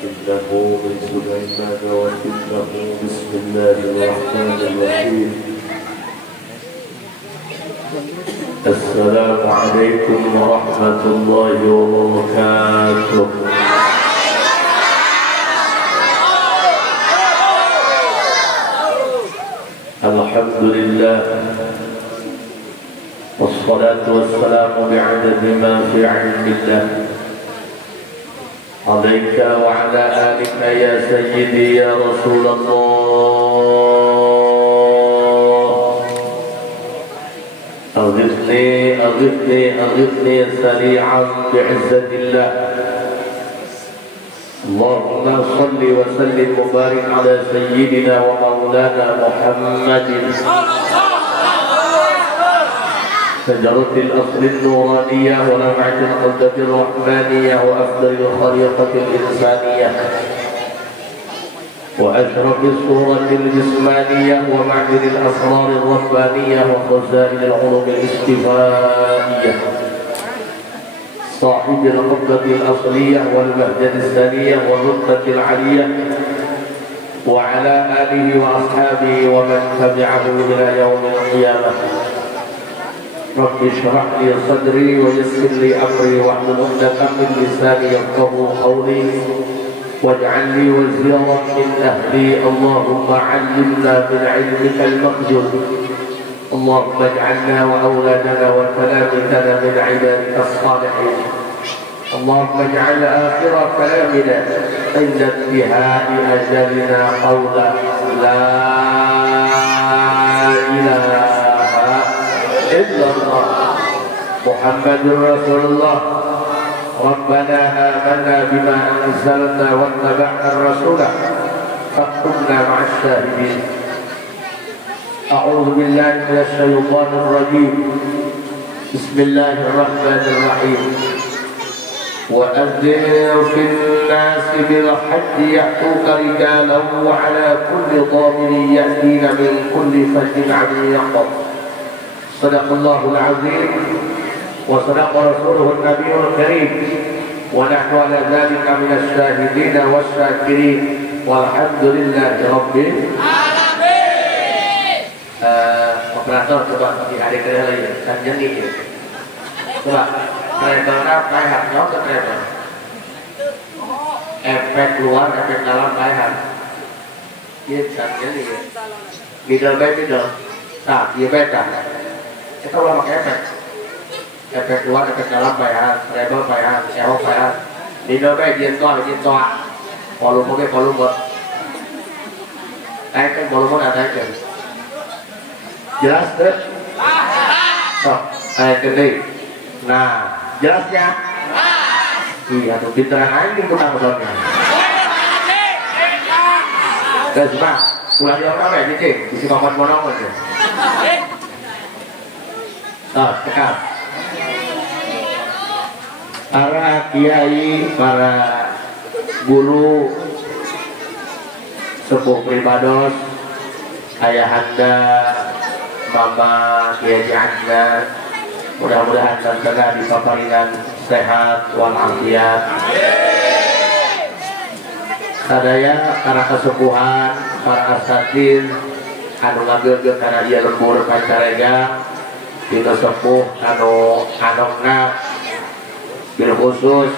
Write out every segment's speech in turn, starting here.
إنه من سليمان وإنه بسم الله الرحمن الرحيم. السلام عليكم ورحمة الله وبركاته. الحمد لله والصلاة والسلام بعدد ما في علم الله عليك وعلى آلك يا سيدي يا رسول الله. أغثني أغثني أغثني سريعا بعزة الله. اللهم صل وسلم وبارك على سيدنا ومولانا محمد شجرة الأصل النورانية ولمعة القلب الرحمانية وأفضل الخليقة الإنسانية وأشرف الصورة الجسمانية ومعدن الأسرار الربانية وخزائن العلوم الاستفائية صاحب القبة الأصلية والبهجة الثانية والرتبة العلية وعلى آله وأصحابه ومن تبعه إلى يوم القيامة. رب اشرح لي صدري ويسر لي أمري واحلل عقدة من لساني يفقهوا قولي واجعل لي وزيرا من أهلي. اللهم علمنا من علمك المخزون. اللهم اجعلنا وأولادنا وتلامذتنا من عبادك الصالحين. اللهم اجعل آخر كلامنا عند انتهاء أجلنا قولا لا إله إلا الله محمد رسول الله. ربنا آمنا بما أنزلنا واتبعنا الرسول فاكتبنا مع الشاهدين. أعوذ بالله من الشيطان الرجيم. بسم الله الرحمن الرحيم. وأذن في الناس بالحج يأتوك رجالا وعلى كل ضامر يأتين من كل فج عميق. صدق الله العظيم وصدق رسوله النبي الكريم ونحن على ذلك من الشاهدين والشاكرين والحمد لله رب العالمين. Operator coba dihadirkan lagi kan jenis ya. Coba treble-nya kayak nyok ke treble. Efek luar, efek dalam kayak. Iya kan jenis ya. Middle by middle. Nah, iya beda. Kita udah pakai efek luar, efek dalam bayan, treble bayan, eho bayan, middle bay dia toa, volume naikkan volume naikkan, jelas deh, so naikkan deh, nah jelasnya, iya tuh pinteran aja nih putar-putarnya, dan cuma pulang di orang ya cicing, isi papan monong aja. Tekan para kiai, para guru, sepuh pribados, ayahanda, mama, kiai anda, mudah-mudahan terkena di paparinan sehat walafiat. Sadaya para kesepuhan, para asatid, anu ngambil karena dia lembur pancaregang. Kita sepuh anu anokna bil khusus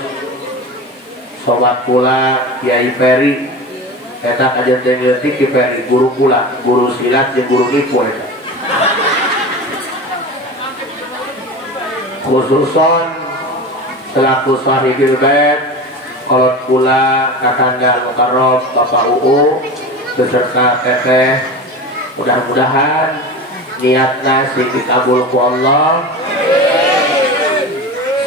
sobat pula Kiai Peri eta kajian teuing Ki Peri guru pula guru silat jeung guru nipu eta khususon selaku sahibul bait kolot pula kakanda mukarram Bapak UU beserta teteh mudah-mudahan niatna sing dikabul ku Allah.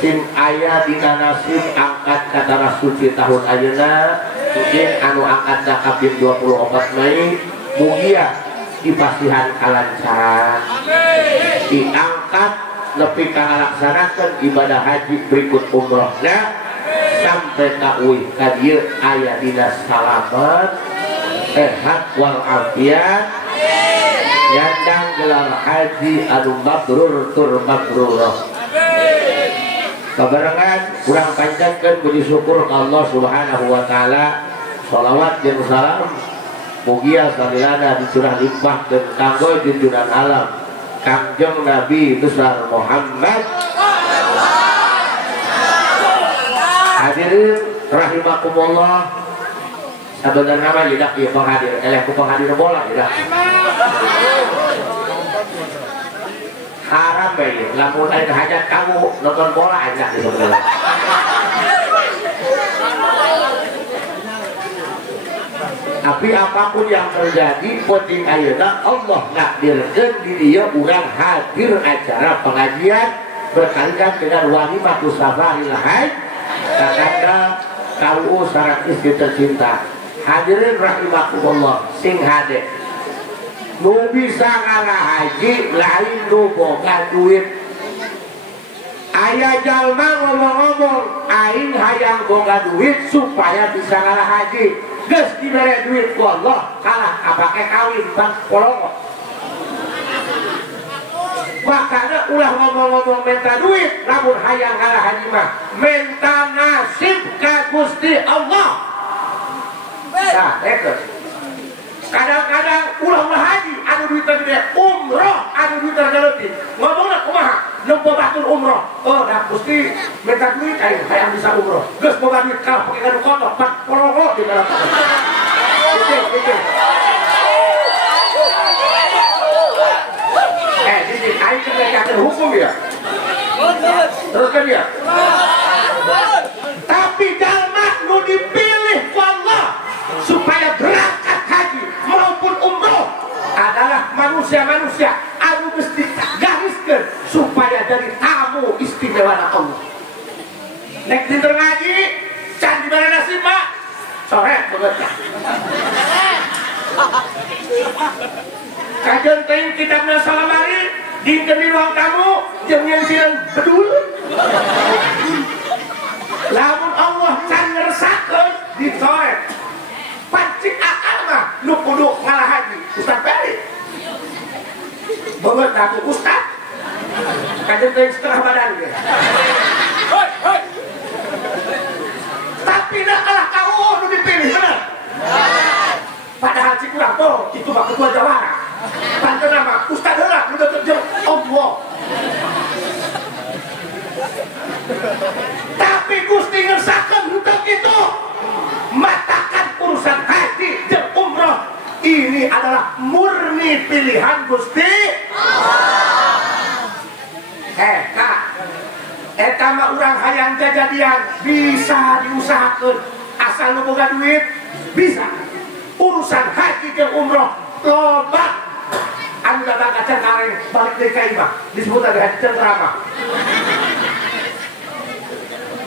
Sim aya dina nasib angkat kata suci tahun ayeuna mungkin anu angkat kapin 24 Mei mugia dipasihan kalancaran diangkat nepi kalaksanakeun ibadah haji berikut umrohna sampai ka uih ka dieu aya dina salamet sehat wal afiat nyandang gelar haji anu mabrur tur mabrurah. Kabarengan kurang panjatkeun puji syukur ka Allah Subhanahu wa taala. Shalawat jeung salam mugia salilana dicurah limpahkeun kanggo junjungan alam Kangjeng Nabi besar Muhammad. Hadirin rahimakumullah. Sabenerna mah yedak ieu panghadir, eleh ku panghadir bola yedak. Haram bae, lamun aya hajat kamu nonton bola aja di sebelah. Tapi apapun yang terjadi, penting ayeuna Allah nakdirkeun di dieu urang hadir acara pengajian berkaitan dengan walimatus safaril hajj kakanda KUU syarat istri tercinta. Hadirin rahimakumullah, sing hade nu bisa ngalah haji lain nu boga duit. Aya jalma ngomong-ngomong aing hayang boga duit supaya bisa ngalah haji, geus dibere duit ku Allah kalah apake kawin bang polongo. Makanya ulah ngomong-ngomong minta duit, lamun hayang ngalah haji mah minta nasib ka Gusti Allah. Nah, kadang-kadang ulah haji anu duit gede, umroh anu duit gede. Ngomongna kumaha? Nempo batur umroh. Oh, dah Gusti minta duit aing hayang bisa umroh. Geus boga duit kalah pake kanu kotor, pak polongo di dalam. Gitu. Jadi aing kenegakan hukum ya. Teruskan ya. Tapi jalma nu dipilih ku Allah supaya berangkat haji maupun umroh adalah manusia-manusia anu mesti gariskeun supaya jadi tamu istimewa Allah. Nek dinten ngaji can di mana nasib Pak? Sore banget. Kajian teuing kitabna salamari dinten di ruang tamu jeung nyensian bedul. Lamun Allah can ngeresakeun di sore pancik akal mah nu kudu ngalah haji Ustaz Peri. Banget aku Ustaz. Kajian teuing setengah badan ge. Hoi. Tapi dah kalah KUU nu dipilih bener. Padahal si kurang tuh itu mah ketua jawara. Tante nama Ustaz heula nu deket jeung Allah. Tapi Gusti ngersakeun henteu kitu. Matakan urusan haji jeung umroh ini adalah murni pilihan Gusti Allah. Kak, eta mah urang hayang jajadian bisa diusahakeun asal nu boga duit bisa. Urusan haji jeung umroh loba anu datang ka Cengkareng balik deui ka imah disebut ada haji Cengkareng.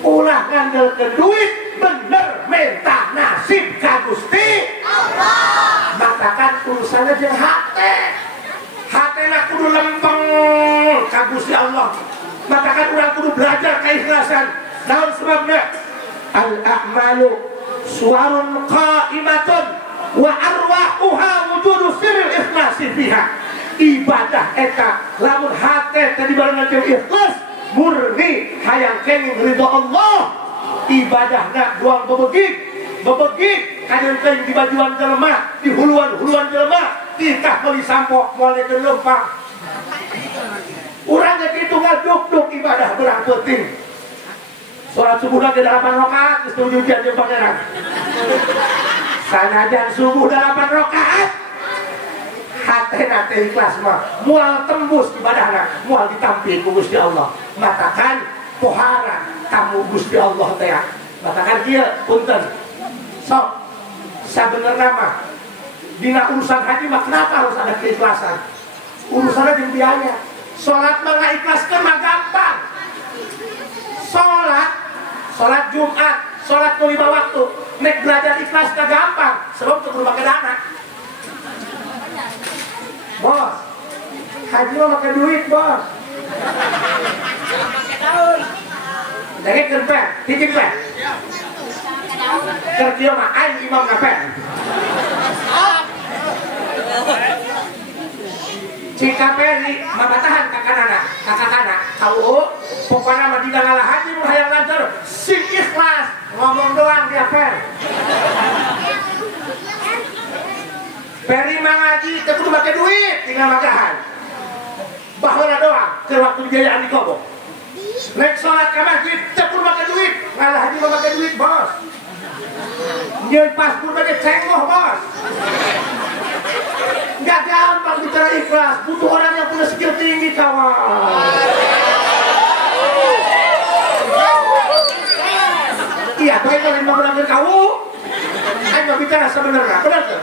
Ulah ngandelkeun duit bener minta nasib ka Gusti Allah. Matakan urusanna jeung hate. Hatena kudu lempeng ka Gusti Allah. Matakan urang kudu belajar keikhlasan. Naon sebabna? Al a'malu suwarun qa'imatun wa arwahuha wujudu sirril ikhlasi fiha. Ibadah eta lamun hate tadi barengan jeung ikhlas murni hayang kenging ridho Allah. Ibadahna doang bebegik kadeun teuing di bajuan jelema, di huluan jelema, titah meuli sampo moal teu lempang. Urang ge kitu ngaduk-duk ibadah berang penting. Salat subuhna ge 8 rakaat geus teu ujian jeung pangeran. Sanajan subuh 8 rakaat hatena teh ikhlas mah moal tembus ibadahna, moal ditampi ku Gusti Allah. Matakan pohara tamu Gusti Allah teh. Matakan kieu punten. Sok sabenerna mah dina urusan haji mah kenapa harus ada keikhlasan? Urusanna jeung biaya. Salat mah ngaikhlaskeun mah gampang. Salat Jumat, salat 5 waktu. Nek belajar ikhlas teh gampang, sebab teu kudu make dana. Bos, haji mah make duit, Bos. Jadi kerpe, tijik pe. Kerja mah aing imam ngape. Cika Peri mabatahan kakak-kakak tahu pokoknya mah dina ngalah haji mun hayang lancar sing ikhlas ngomong doang dia Peri mangaji teu kudu make duit tinggal magahan baheula doang ke waktu biayaan di kobok nek salat ka masjid teu kudu make duit ngalah haji mah make duit bos nyeun paspor make cenggoh bos. Gak gampang bicara ikhlas, butuh orang yang punya skill tinggi kawan. Iya, baik kalau mau mengambil kau, ayo bicara sebenarnya, benar tuh?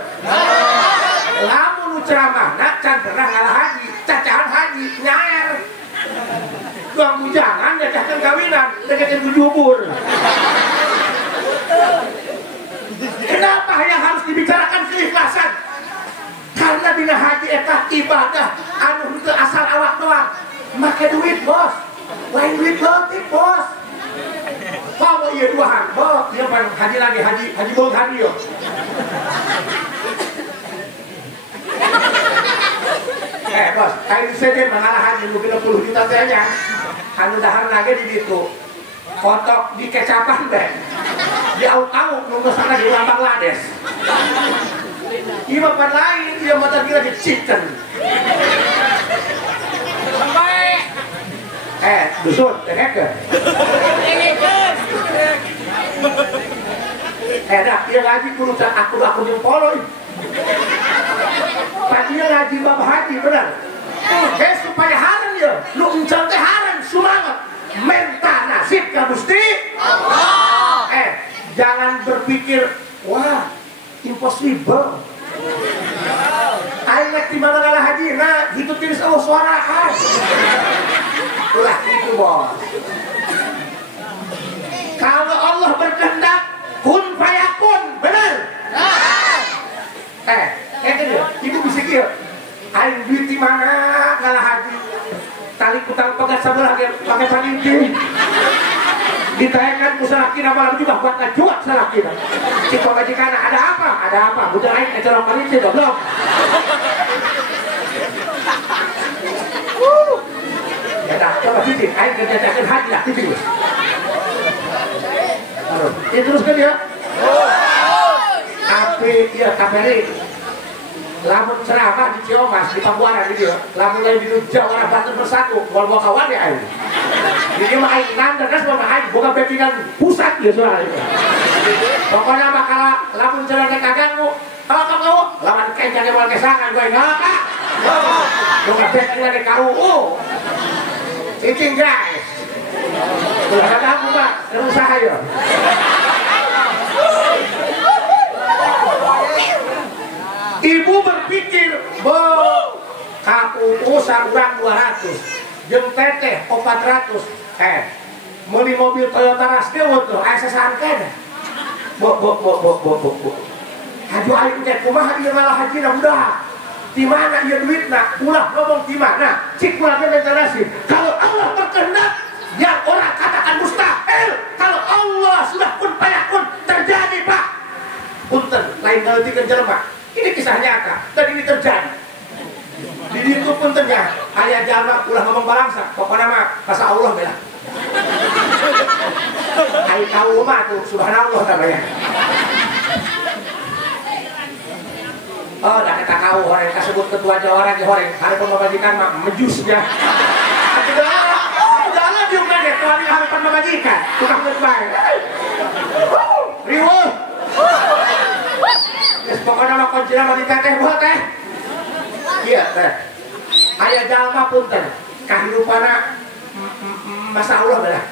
Lamun ceramah, nak can pernah ngalah haji, cacahan haji, nyair. Tuang bujangan, cacahan kawinan, deketin bujubur. Kenapa yang harus dibicarakan keikhlasan? Karena dina haji eta ibadah anu itu asal awak doang make duit bos lain duit leutik bos kalau iya duahan bos dia pan haji lagi haji bol haji yo bos kain seden mengalah haji mungkin 10 juta saja anu dahar lagi di situ kotok di kecapan deh di auk-auk nunggu sana di ulang Bangladesh. Iya pan lain, dia mata kira di chicken. Dusun, tengok ke? Dah, dia ngaji kurusan aku yang poloi. Tadinya ngaji bapak haji, benar? Supaya haram ya, lu encang teh haram, semangat. Mentah nasib ka Gusti Allah. Jangan berpikir, wah, impossible. Aing di mana ngalah haji, nah itu tulis Allah suaraan. Ulah itu bos. Kalau Allah berkehendak, kun fayakun, benar? Itu dia, ibu bisa kira. Aing duit di mana ngalah haji, tali kutang pegat sebelah pakai paninti. Ditayakan kusalaki nama juga buat ngajuak salaki. Ciko majikan ada apa? Budak lain kecorong paninti belum. Ya dah, coba titik. Aing kerjakan haji lah titik. Teruskan ya. Api ya Kaperi. Lamun ceramah di Ciomas di Pabuaran gitu. Lamun lain di Jawa Banten bersatu, bawa kawan ya aing. Jadi mah aing nanda kan sama aing boga backingan pusat ya soalnya. Pokoknya bakal lamun jalan ke kagangmu. Kalau kamu lawan kencang yang kesangan gue enggak Kak. Boga backingan ke KUU. Cicing guys. Ulah kamu Pak, usaha ya. Ibu berpikir, KUU sarurang 200, jeung teteh 400. Meuli mobil Toyota Rush tuh, asa sangkeun. Bo. Haju aing teh kumaha ieu ngalah hajina udah. Di mana ieu duitna? Ulah ngomong di mana? Cik ulah teh minta nasib. Kalau Allah berkehendak, yang orang katakan mustahil. Kalau Allah sudah kun fayakun, terjadi Pak. Punten, lain ngaleutikeun jelema. Ini kisah nyata, dan ini terjadi. Di itu pun ternyata, ayah jalma ulah ngomong balangsa, pokoknya mah kasa Allah bela. Ayah kau mah tuh, subhanallah namanya. Oh, dah kita kau orang kasebut ketua Jawa orang orang, hari pemajikan mah mejus ya. Jangan diungkap deh, tuan ini hari pemajikan, tukang ngebaik. Riwuh. Pokoknya mah kuncinya mah diteteh buat teh. Iya teh. Aya jalma punten kahidupana masa Allah belah.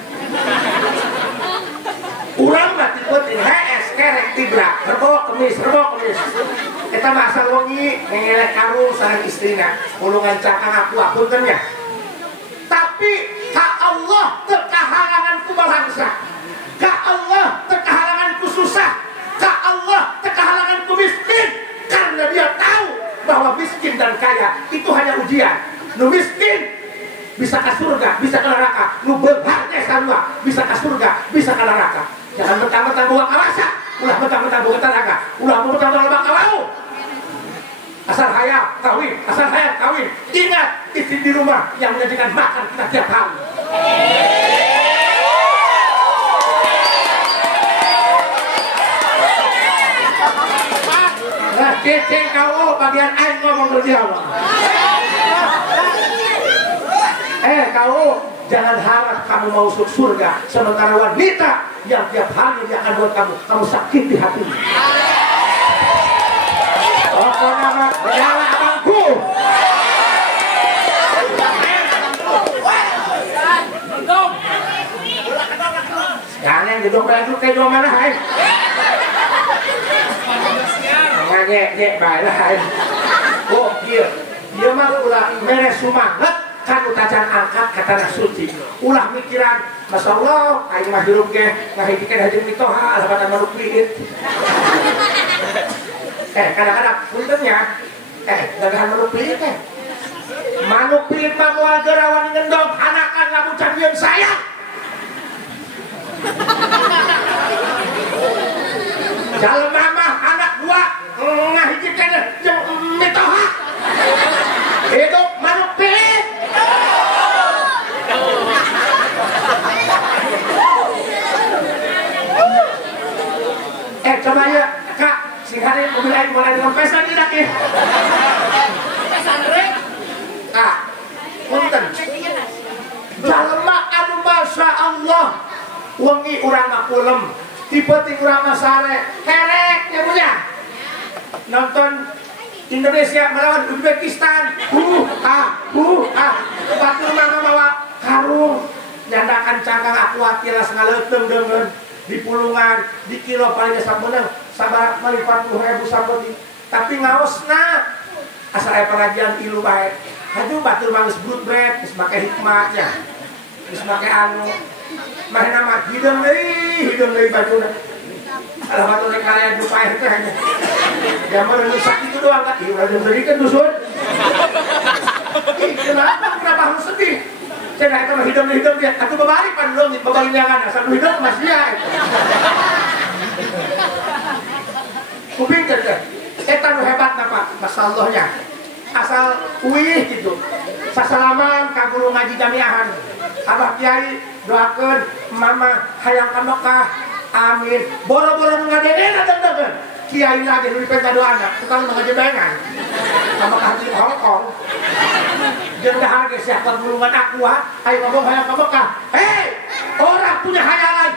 Urang mah tipeun HS kerek tibra, rebo kemis. Eta mah asal wengi ngelek karung sareng istrina, ulungan cakang aku puntennya. Tapi ka Allah teu kahalangan ku balangsa. Ka Allah teu kahalangan ku susah. Ka Allah teu kahalangan ku miskin. Karena dia tahu bahwa miskin dan kaya itu hanya ujian. Nu miskin bisa ke surga, bisa ke neraka. Nu beunghar teh sarua bisa ke surga, bisa ke neraka. Jangan mentang-mentang boga kawasa, ulah mentang-mentang boga tenaga, ulah mentang-mentang loba kawau. asal hayal kawin, asal hayal kawin. Ingat, istri di rumah yang menyajikan makan kita tiap hari. Nah, ceceng kau bagian aing ngomong kerja. Kau jangan harap kamu mau masuk surga sementara wanita yang tiap hari dia akan buat kamu sakiti hatinya. Apa nama menyala abangku? Jangan yang gedung baju kayak dua mana hai? Ngajek baiklah hai. Oh dia mah ulah meres sumanget kan utajan angkat kata nak suci. Ulah mikiran, masya Allah, aing mah hirup ge ngahijikeun hajeng mitoha alabatan manuk liit. Kadang-kadang puntennya gagahan manuk liit teh. Manuk liit mah moal geurawan ngendong anakan lamun can dieun sayang. Jalma mah anak dua ngahijikeun jeung mitoha. Hidup manuk liit. Coba ya kak, sing hari mobil aing mulai dengan pesta tidak ya? Kak, punten. Jalma anu masya Allah, wengi urang makulem, tipe-tipe urang masare, herek ya punya. Nonton Indonesia melawan Uzbekistan, batur mangga bawa karung, nyandakan cangkang aku atilas ngaleuteng dengan di pulungan, di kilo paling sabeunang sabar 40.000 sampoti. Tapi ngaosna asal aya pengajian ilu bae. Aduh batur manggeus brut-bret, geus make hikmatnya. Geus make anu mahna mah hideung deui batuna. Kalau batur rek aya jupae teh hanya. Jamur rusak itu doang kan. Ieu urang beureikeun dusun. Kenapa harus sedih? Saya itu hidup dia, aku berbalik pan belum, berbalik jangan, satu hidup masih ya. Kuping kerja, etan hebat napa, masallahnya, asal uih gitu, sasalaman kaguru ngaji jamiahan, abah kiai doakan, mama hayang ka Mekah, amin, boro-boro ngadeden ada kiai lagi di penta doa anak, tukang mengaji bengan, sama kahji Hongkong. Jangan dahaga siapa gulungan aku ayo ngomong hayang ke Mekah. Hei, orang punya hayalan,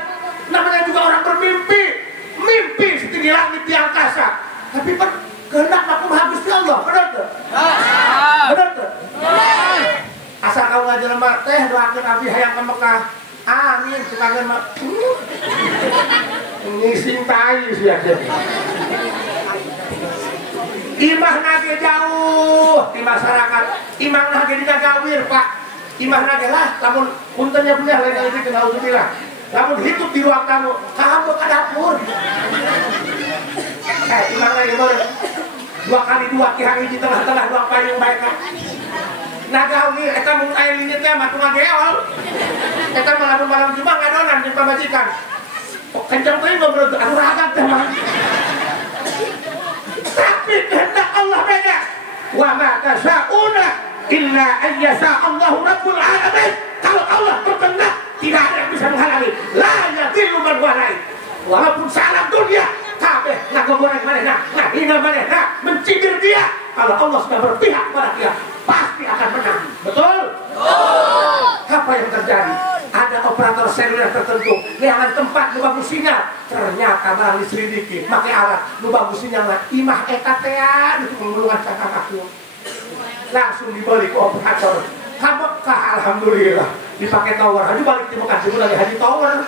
namanya juga orang bermimpi, mimpi setinggi langit di angkasa. Tapi kehendak aku habis di Allah, benar tuh? Benar tuh? Asal kau ngajar lemah teh doakan abi hayang ke Mekah. Amin, tukangnya mah. Ngising tai sih ya. Imah nage jauh di masyarakat, imah nage di Gawir pak, imah nage lah, namun puntennya punya lain lagi kenal usulah, namun hidup di ruang tamu, kamu ke dapur, imah nage boleh 2 kali 2 kihang di tengah-tengah ruang payung mereka, Nagawir, kita mau air linyitnya matu ngageol, kita malam-malam cuma ngadonan di pemajikan, kencang tuh ngobrol, aku ragat teman. Tapi kehendak Allah beda. Wa ma tasyauna illa an yasha Allahu rabbul alamin. Kalau Allah berkehendak tidak ada yang bisa menghalangi. La yadillu man walai. Walaupun salam dunia kabeh ngagogoreng manehna, ngahina manehna, mencibir dia. Kalau Allah sudah berpihak pada dia, pasti akan menang. Betul? Apa yang terjadi? Ada operator seluler tertentu yang tempat nu bagus sinyal, ternyata malah diselidiki pakai alat nu bagus sinyal imah eta teh untuk mengulungan cakap aku langsung dibalik ke operator kamu kah alhamdulillah dipakai tower haji balik di Mekah lagi haji tower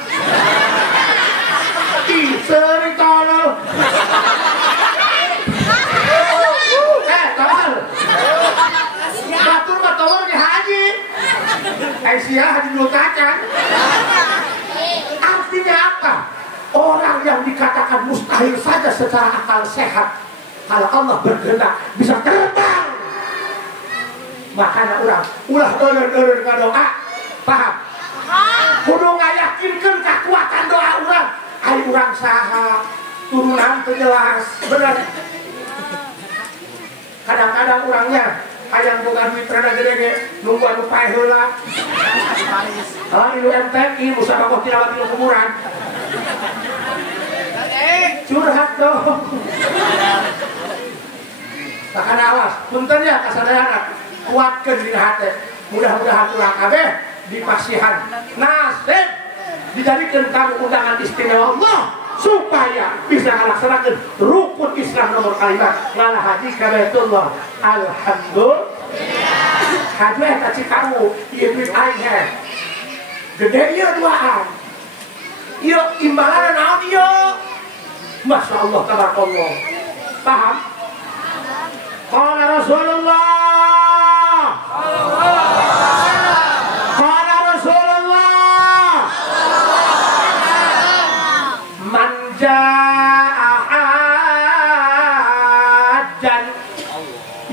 sering tolol tolol batur mah tower di haji Aisyah haji dulu kacang. Artinya apa? Orang yang dikatakan mustahil saja secara akal sehat, kalau Allah berkehendak bisa terbang. Makanya orang ulah eureun ngadoa, paham? Kudu ngayakinkeun kekuatan doa orang. Ai urang saha, turunan teu jelas, bener. kadang-kadang orangnya hayang boga duit rada gede nunggu anu paeh heula. Ilu MTI musabaqah tilawat di kuburan. Curhat dong. Takkan awas, punten ya kasadayana kuatkeun dina hate. Mudah-mudahan urang kabeh dipasihan nasib dijadikan tamu undangan istimewa Allah supaya bisa melaksanakan rukun Islam nomor 5 ngalah haji ka Baitullah. Alhamdulillah. Haji eta cikamu ieu duit aing he. Gede ieu duaan. Ieu imbalanna naon ieu? Masya Allah tabarakallah. Paham? Qala Rasulullah. Qala Rasulullah. Man jaa hajjan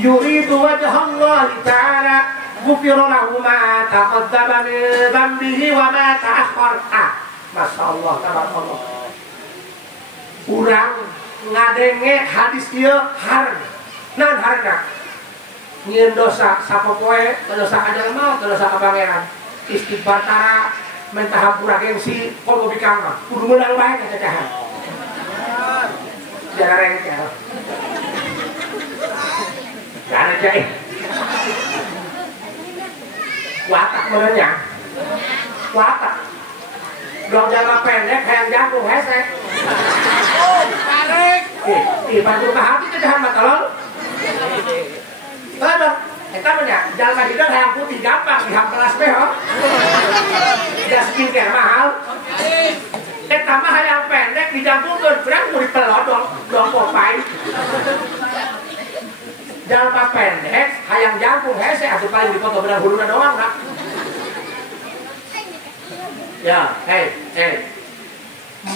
yuridu wajha Allah ta'ala ghufira lahu ma taqaddama min dhanbihi wa ma ta'akhkhar. Masya Allah tabarakallah. Urang ngadenge hadis ieu harna. Naon harna? Nyieun dosa sapopoe, dosa ka jalma, dosa ka pangeran. Istighfar tara, minta hampura gengsi, komo bikang mah. Kudu meunang bae ka cacahan. Jangan rengkel. Jangan jai. Watak menenya. Watak. Dong jalma pendek hayang jagung hese. Tarik. Bantu ka hati cacahan mah tolong. Kalau kita punya jalma hidup yang putih gampang dihampelas beho. Tidak skincare mahal. Kita mah yang pendek dijampungkeun berang mau dipelodong dong Popeye. Jalma pendek hayang jangkung hese atuh paling dipoto benar huluna doang nak. Ya, hey.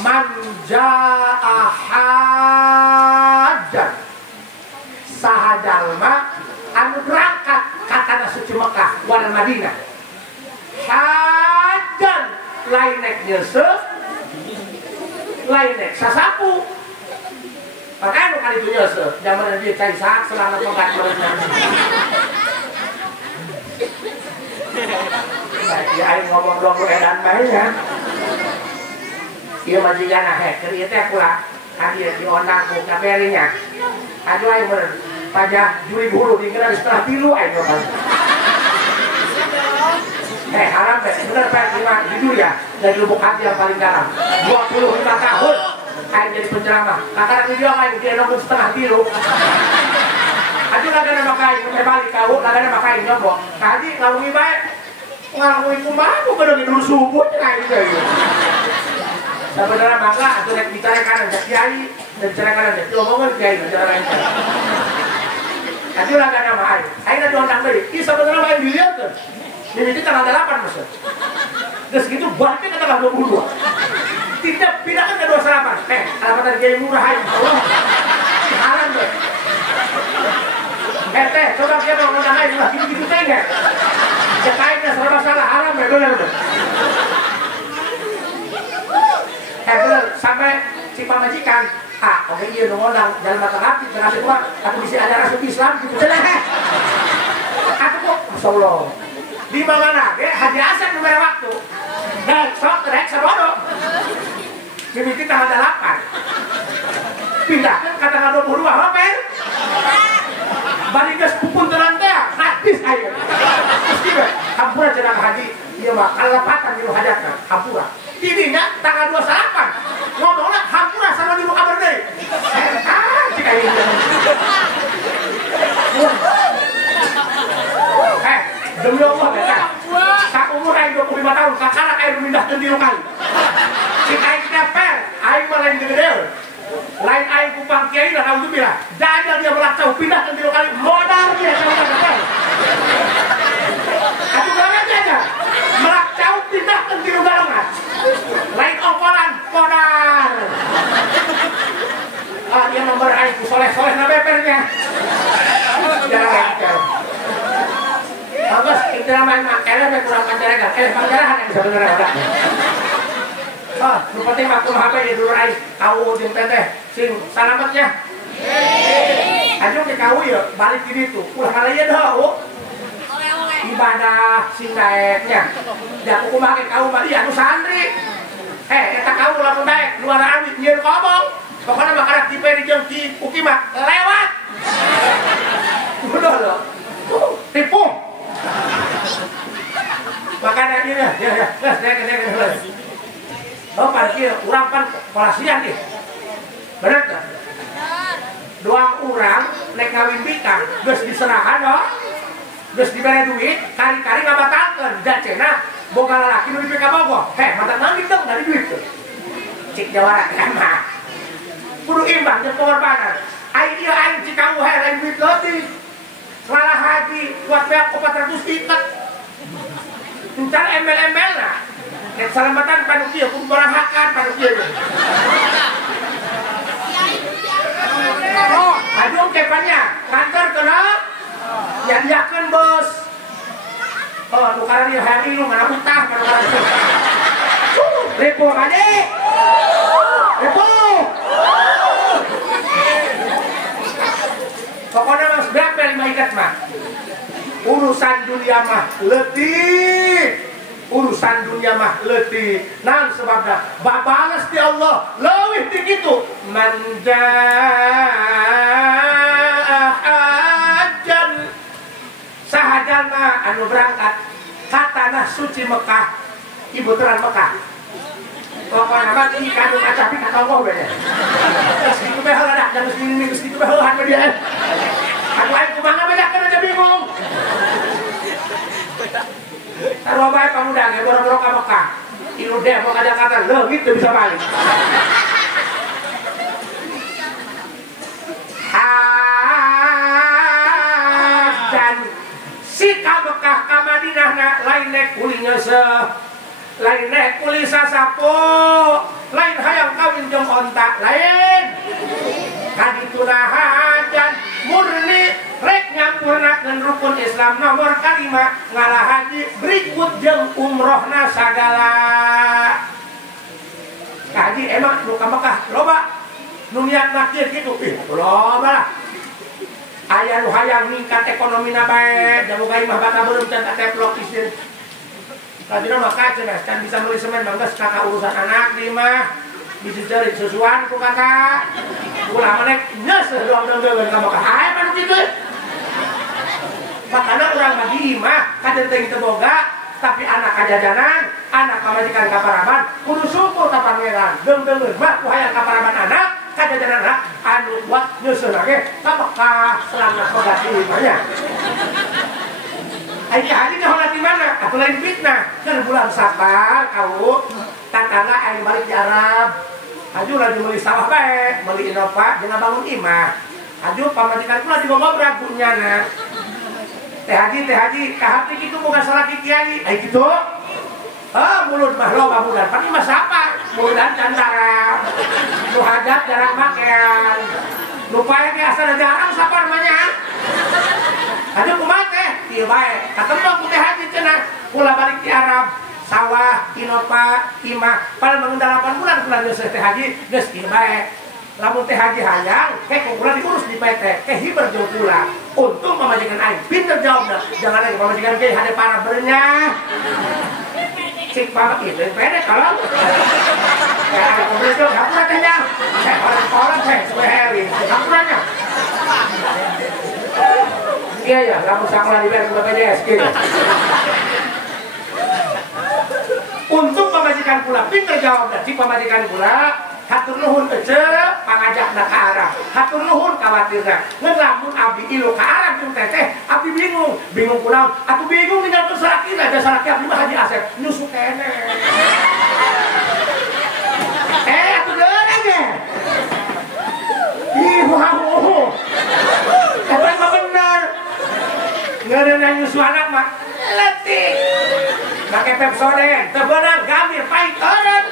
Man jaa hajjan saha jalma anu berangkat ka tanah suci Mekah wal Madinah. Hajjan lain nek nyeuseut, lain nek sasapu. Makanya kali itu nyeuseut, zaman dia cai sak selama pengkat merenang. Ya aing ngomong dong edan bae ya. Ieu majikan keur ieu teh kula hadir diondang ku kaberinya. Aduh aing bener pajak juri bulu dikira setengah tilu aing kan. Haram bener Pak jujur ya dari lubuk hati yang paling dalam 25 tahun aing jadi penceramah. Kakak video aing dia nongkrong setengah tilu. Aduh lagana makain balik kau lagana makain nyombong. Tadi ngawungi bae ngawungi kumaha ku kudu dulu subuh aing teh. Sebenarnya maka atuh nek bicara kanan jak kiai dan cara kanan jak omongan kiai cara lain. Atuh lagana mah aing diundang deui. Ieu sebenarnya mah dilihat tuh. Jadi tanggal 8 maksud. Geus kitu baliknya ke tanggal 22. Tidak pindahkan ke 28. Alamadan kiai murah aing. Allah. Haram tuh. Teh, coba dia mau ngundang aing lah gitu-gitu teh enggak. Cekainnya serba salah haram ya bener tuh. Bener, sampai si pamajikan oke iya dong ngondang jalan mata hati terhadap gua aku bisa ada rasul Islam gitu aku kok Masya Allah di mana haji asan nomor waktu dan sok terek serodo dimiliki tanggal 8 pindahkan ke tanggal 22 hoper barigas pupun terang teh hadis ayo terus juga hampura jenang haji iya mah kalepatan di hajatna hampura tidinya tanggal 28 ngomongnya hampura sama di muka berdiri jika ini demi Allah beta sak umur aing 25 tahun kakak aing pindah ke tilu kali si aing keper aing malah gede lain aing kupang kiai dan alhamdulillah jajal dia melacau pindah ke tilu kali modal dia sama aku banget aja melacau pindah ke tilu galongan lain ongkolan modal dia nomor aing soleh-soleh na bepernya jangan bagus, kita main makelah kurang pancarakan pancarahan yang sebenarnya ada nu penting makul HP di dulu aing tahu jeung teteh sing salametnya Aja ke kau ya balik kiri tuh. Ulah kalian dah. Ibadah sindaeknya. Jangan aku make kau balik anu santri. Kita kau lamun daek luar awit nyeun ngomong. Pokoknya makanan di peri jeung ki uki mah lewat. Udah loh. Tipu. Makanan ini ya. Oh parkir urang pan kolasian nih. Bener tuh. Doang urang nek ngawin bikang geus diserahan oh. Geus dibere duit, kari-kari ngabatalkeun. Da cenah boga lalaki nu dipika bogoh. Mata mandi dong dari duit tuh. Cik jawara kan mah. Kudu imbang jeung pengorbanan. Ai ieu aing cikau he lain duit leutik. Salah haji buat beak 400 ikat. Entar embel-embel nah. Nek salamatan panu kieu kudu barahakan panu kieu. Oh, aduh kepannya kantor kena yakin bos. Oh, bukan dia hari lu mana utah mana lagi. Repo aja. Repo. Pokoknya mas berapa 5 ikat mah. Urusan dunia mah letih. Urusan dunia mah letih. Naon sebabna? Babalas di Allah leuwih ti kitu. Manjaajan sahajana anu berangkat ka tanah suci Mekah, ibu teran Mekah. Pokona mah ieu kanu kacapi ka tonggo we. Geus kitu bae heula dah, geus minggu kitu bae heula mah dia. Aku aing kumaha bedakeun aja bingung. Sarua bae pamuda ge boro-boro ka Mekah. Ieu demo ka Jakarta leungit teu bisa balik. Dan si ka Mekah ka Madinah lain nek kuli ngeuseuh, lain nek kuli sasapo, lain hayang kawin jeung onta, lain kaditu hajan murni rek nyampurnakeun rukun Islam nomor 5 ngalah haji berikut jeung umrohna sagala. Haji emang nu ka Mekah loba nu niat nakdir kitu loba lah. Aya nu hayang ningkat ekonomina bae, da boga imah bata beureum can kateplok isin. Kadina mah kaceuna can bisa meuli semen mangga kakak urusan anak di imah. Bisa cari sesuatu ku kakak. Ulah manek nyeuseul doang-doang ka Mekah. Hae panu kitu. Makana urang mah di imah kaden teh teu boga, tapi anak kajajanan, anak pamajikan kaparaban, kudu syukur ka pangeran. Deung-deung mah ku hayang kaparaban anak, kajajanan anak anu buat nyeuseul ge ka Mekah selama boga di imahnya. Ai haji teh hola di mana? Atuh lain fitnah. Keur bulan Sabar kau tatangga aing balik di Arab. Aju lagi meuli sawah bae, meuli Innova jeung bangun imah. Aju pamajikan kula digogobrak punyana. Teh haji kahapti kitu boga salaki kiai. Ai kitu. Mulut mah loba mudan. Pan imah sapa? Mudan cantara. Nu hajat jarang makean. Nu pae ge asal jarang sapa namanya? Aju kumaha teh? Ieu bae. Katembok ku teh haji cenah. Kula balik di Arab. Sawah, Innova, imah, pada mengendal 8 bulan kula geus teh haji, geus ieu bae. Lamun teh haji hayang, kula diurus di PT, hiber jeung kula. Untung pamajikan aing pinter jawabna. Jangan lagi pamajikan ge hade para berenah. Cik pamah kitu pede kalau. Ya aku begitu hapuran teh nya. Orang teh sebeari. Hapurannya. Iya ya, lamun sakola di BPJS kieu. Untuk pamajikan pula pinter jawab dan si pamajikan pula hatur nuhun ece pangajakna ka Arab, hatur nuhun khawatirna ngeun lamun abdi ilu ka Arab jeung teteh abdi bingung kunaon atuh bingung tinggal saraki aja saraki abdi mah Haji Asep nyusu kene atuh deurang ge ih wah eta mah bener ngeureunna nyusu anak mah letih pakai Pepsodent, tebenang, gambir, pahit, orang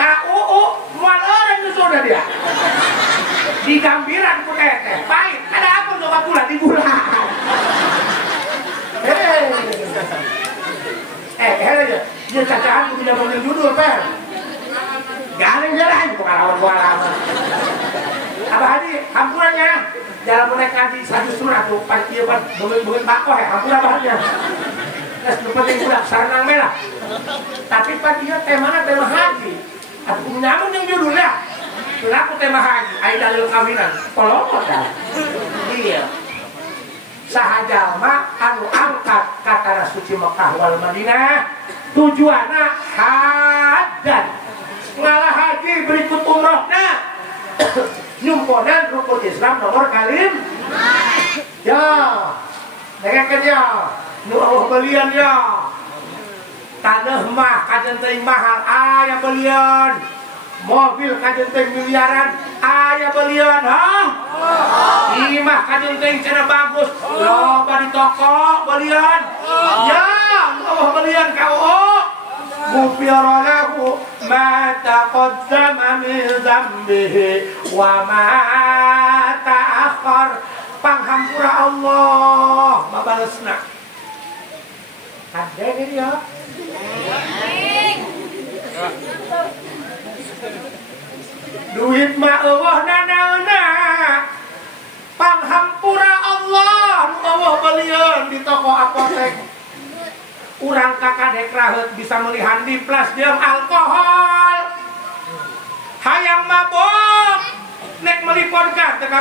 KUU, mual orang itu sudah dia di gambiran pun pahit, ada apa coba pula di bulan dia cacaan aku tidak mau judul, Per galing jalan, pengalaman-pengalaman Abah Haji, haji hampurannya jalan mulai kaji satu sunat tuh pasti apa bengen bakoh ya hampura bahannya terus penting budak sarang merah tapi pas dia temanya tema haji aku nyamun yang judulnya kenapa tema haji ayo dalil kawinan kolot dah iya sahajalma anu angkat kata suci Mekah wal Madinah tujuanna hadan ngalah haji berikut umrohna nyumponan rukun Islam nomor kalim ya dengarkan ya nu Allah belian ya tanah mah kajen teuing mahal aya belian mobil kajen teuing miliaran aya belian ha imah kajen teuing cenah bagus loba di toko belian ya Allah belian kau غفر له ما تقدم من ذنبه وما تأخر panghampura Allah mabalesna ada ini ya duit mah eueuh nanaeuna panghampura Allah Allah belian di toko apotek urang kakadek raheut bisa melihat di plus jeung alkohol hayang mabok nek meuli vodka teu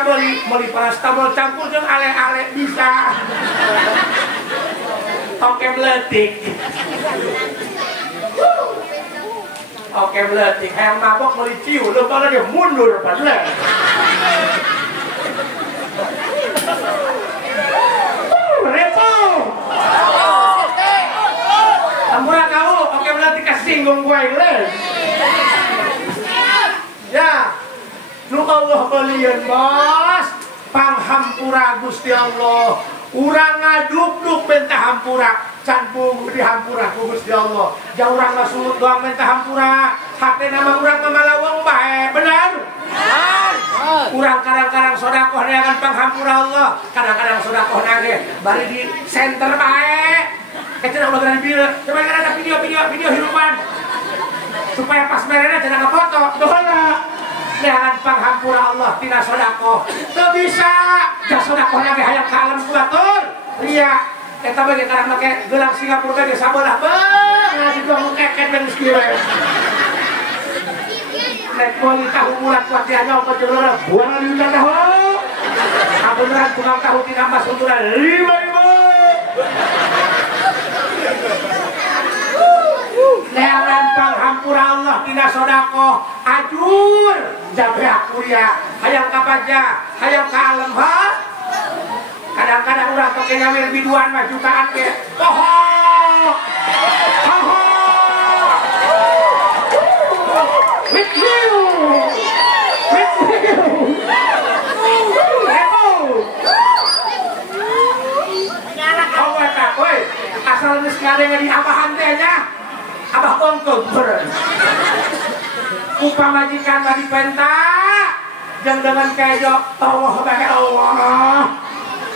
meuli paracetamol campur jeung ale-ale bisa oke meletik oke meletik hayang mabok meuli ciu leupana dia mundur padahal repo Ampura kau, oke berarti kasinggung gue le. Ya, nu Allah belian bos, panghampura Gusti Allah. Urang ngaduk-duk mentah hampura, can di hampura ku Gusti Allah. Jauh urang surut doang mentah hampura, hati nama urang mamalawang bae, benar? Urang kadang-kadang sodakoh neangan panghampura Allah, kadang-kadang sodakoh nage bari di center bae. Kecil udah video, coba ada video hidupan supaya pas mereka jangan foto, doa jangan panghampura Allah tidak sodako, tuh bisa, jangan sodako lagi hayang kalem kuatur, iya, kita bagi karena pakai gelang Singapura dia sabalah, ngaji dong keket dan sekiranya, nek boleh tahu mulat kuat dia nyawa penjualan, buang liutan tahu, beneran tukang tahu tidak masuk tuh 5.000. Neangan panghampura Allah tina sodako ajur jabe aku ya hayang kapaja hayang kalem ha kadang-kadang urang toke nyamir biduan mah jutaan ke poho with you Allah tak woi asal geus ngadenge di abahan teh nya abah ongkol beren upah majikan tadi penta yang dengan kejo Allah bagai Allah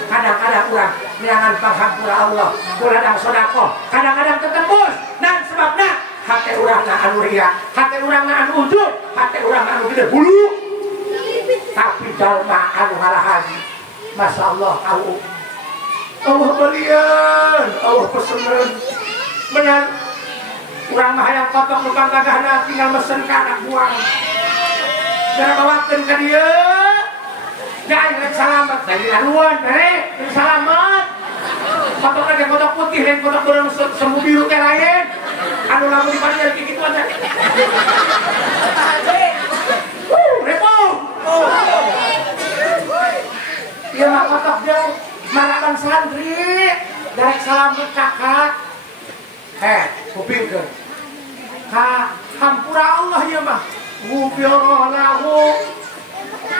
kadang-kadang urang neangan panghampura Allah kuladang sodako kadang-kadang tetembus dan sebabna hati urang na anu ria hati urang na anu ujub hati urang na anu gede bulu tapi jalma anu halahaji Masya Allah Allah belian Allah pesenan benar urang mah hayang kotok lubang gagahna tinggal mesen ke anak buang jangan bawakan ke dia jangan rek salamet dari anuan rek salamet kotok lagi kotok putih dan kotok berang sembuh biru ke lain anu lamu di panjang kayak gitu aja repo iya mah kotok jauh marakan santri dari salamet kakak kupingkeun ka hampura Allah ya mah ngupiro lahu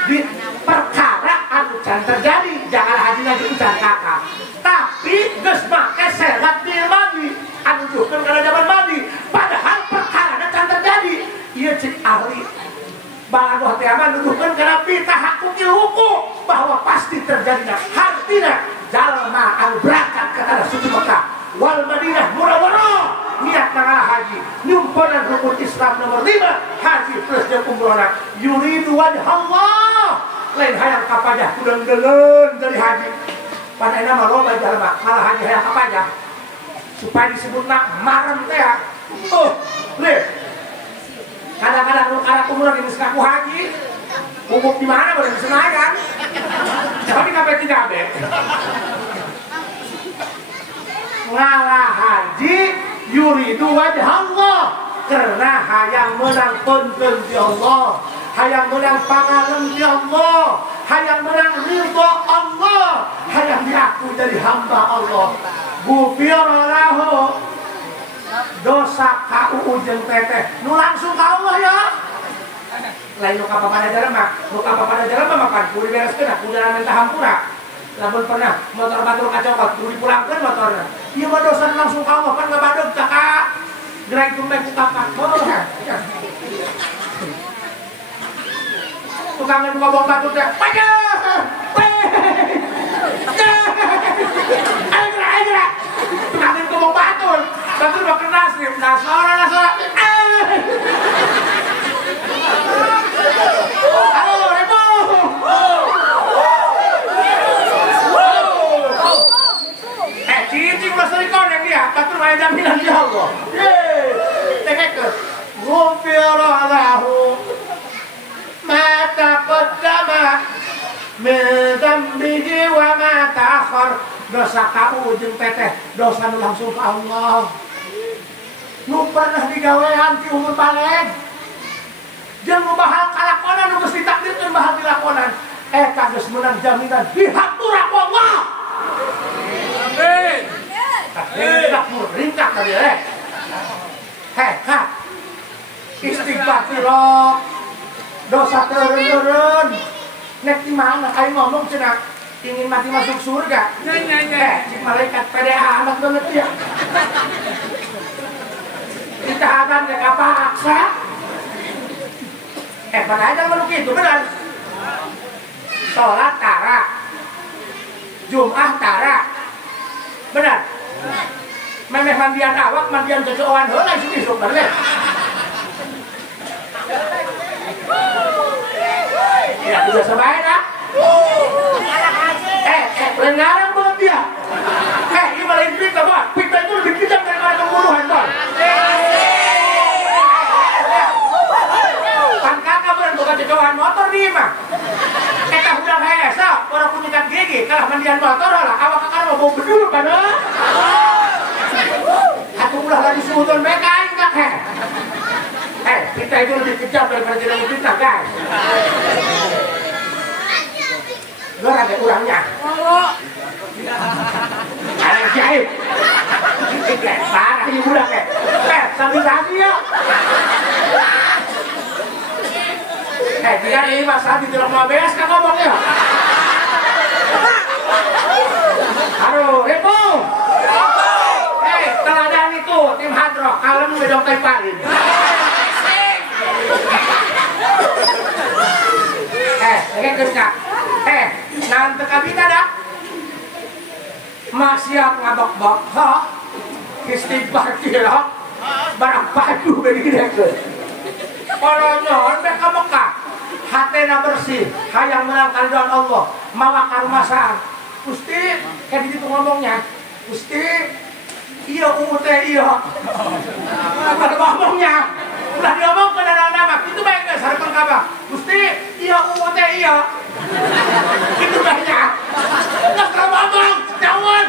di perkara anu can terjadi jangan haji lagi ucan kakak tapi geus make sehat di mandi anu jukeun kana zaman mandi padahal perkara can terjadi ieu cek ahli balagoh teh mah nuduhkeun kana pitah hukum bahwa pasti terjadinya hartina jalma anu berangkat ke tanah suci Mekah wal Madinah Munawwarah niat ngalah haji nyumpanan rukun Islam nomor 5 haji plus jeung umrohna yuridu wajh Allah lain hayang kapajah kudeng-delen dari haji. Pada nama loba jalma malah haji hayang kapajah. Supaya disebutna marem teh. Lihat. Kadang-kadang lu karena kumulon ini sekaku haji. Bubuk di mana boleh disenayan. Tapi ngapain tidak be? Ngalah haji yuridu wajah Allah. Karena hayang menang penten di Allah, hayang menang pangalan di Allah, hayang menang ridho Allah, hayang diaku jadi hamba Allah. Gufira lahu dosa kau jeung teteh nu langsung ka Allah ya. Lain nu kapapada jalema, nu kapapada jalema makan kudu bereskeun kudu jalan mentah hampura. Lamun pernah motor batur kacokot kudu dipulangkeun motorna. Ieu mah dosa langsung ka Allah pan ngabadeg caka. Gerak tumpeng ku kapak. Tukang buka bong batur teh. Pajah. Ayo. Tukang buka bong batur. Batur mah kena sih. Nasora. Halo, Rebo. Cicing masih dikoneng dia. Batur mah jaminan di Allah. Ghufira lahu ma taqaddama min dhanbihi wa ma ta'akhkhar. Dosa kau jeung teteh dosa nu langsung ke Allah. Nu pernah digawean ti umur baleg. Jeung nu bahal kalakonan nu geus ditakdirkeun bahal dilakonan. Eta geus meunang jaminan dihatura ku Allah. Amin. Tak ringkak tadi Kak. Istighfar pirok. Dosa turun. Nek di mana ayo ngomong cenah ingin mati masuk surga. Si malaikat PDA anak banget ya. Kita akan ke paksa. Pada aja meluk itu benar. Sholat tara, Jum'ah tara, benar. Memeh mandian awak, mandian cocokan heula isuk-isuk bener. Ya sudah sebaik dah. Lain ngarang banget dia. Ini malah pita bang. Pita itu lebih kejam daripada pembunuhan bang. Pan kakak bener bukan cocokan motor dia mah. Kita udah hesa, orang kunyikan gigi. Kalah mandian motor lah. Awak kakak mau bawa bedul kan? Aku udah lagi sebutan mereka enggak kita itu lebih kejam daripada jalan kita guys. Lu ada kurangnya. Ada jahit. Parah ini budak sambil-sambil ya. Jika ini masalah di dalam mobil kan ngomongnya. Halo, Repo. Teladan itu tim hadroh kalem bedong temparin. Kerja. Nanti kabita dah. Maksiat ngabok-bok. Istighfar kira. Barang padu begini ke. Kalau nyon mereka Mekah. Hatena bersih. Hayang menang kalian Allah. Mawa karumasan. Gusti, kayak gitu ngomongnya. Gusti, iya iya. Bukan ngomongnya. Udah diomong ke nama itu baik gak sarapan kabar. Gusti, iya iya. Itu banyak. Nggak kalau ngomong, jauhan.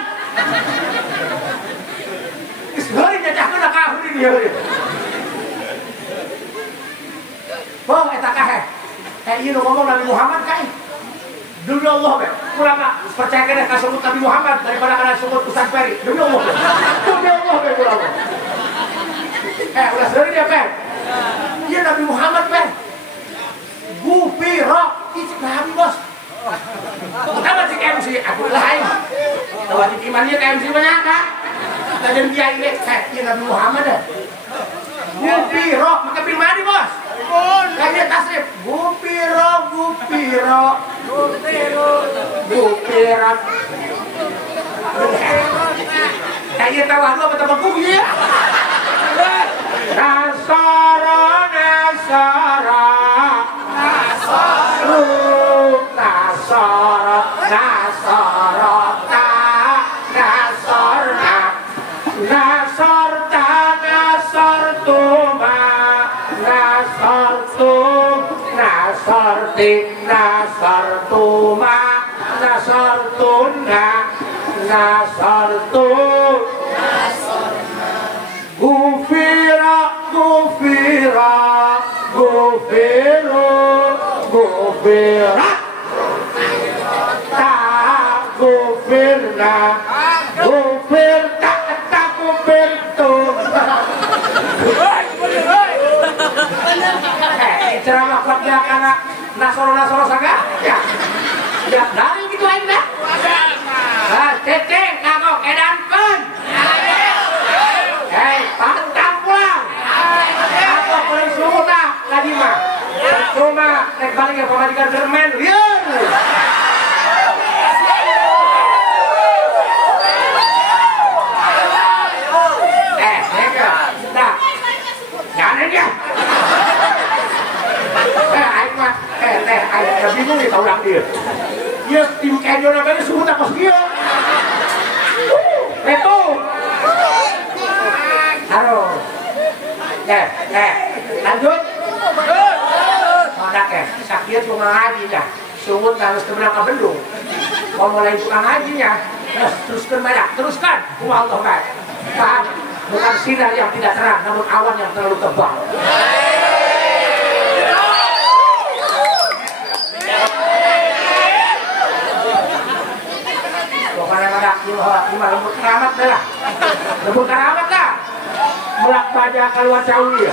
Hari nyajahkan nak kahur ini hari. Bang, eta kahe. Iya ngomong Nabi Muhammad kae. Demi Allah, be. Ulama percaya kena kasebut Nabi Muhammad daripada kana sebut Ustaz Ferry. Demi Allah. Demi Allah, be ulama. Udah sering dia, be. Iya Nabi Muhammad, be. Gufira, itu Nabi bos. Kita masih MC, aku lain. Wajib imannya ke MC banyak kan? Kita jadi kiai ini, iya Nabi Muhammad deh. Gufira, maka pilih mana bos? Kayaknya tasrif. Gufira. Kayaknya tahu aku apa teman kubu ya? Nasara. penting nasartuma nasartuna nasartu gufira gufira gufiru gufira tak gufirna gufir tak gufirtu ceramah keluarga anak nasoro saga ya dari gitu aja ceceng kagok edankan pantang pulang kagok paling suruh tak lagi mah cuma naik balik ya pemajikan germen liar nega nah jangan aja aing bingung nih taulang dia. Dia tim kenyo namanya suruh tak pas dia. Itu. Halo. Lanjut. Madak sakit cuma ngajinya. Sumut harus kebenar ke bendung. Mau mulai tukang ngajinya. Teruskan banyak, teruskan. Allah kan. Paham? Bukan sinar yang tidak terang, namun awan yang terlalu tebal. Gimana lembut keramat dah, lembut keramat dah, melak baja keluar cawi ya.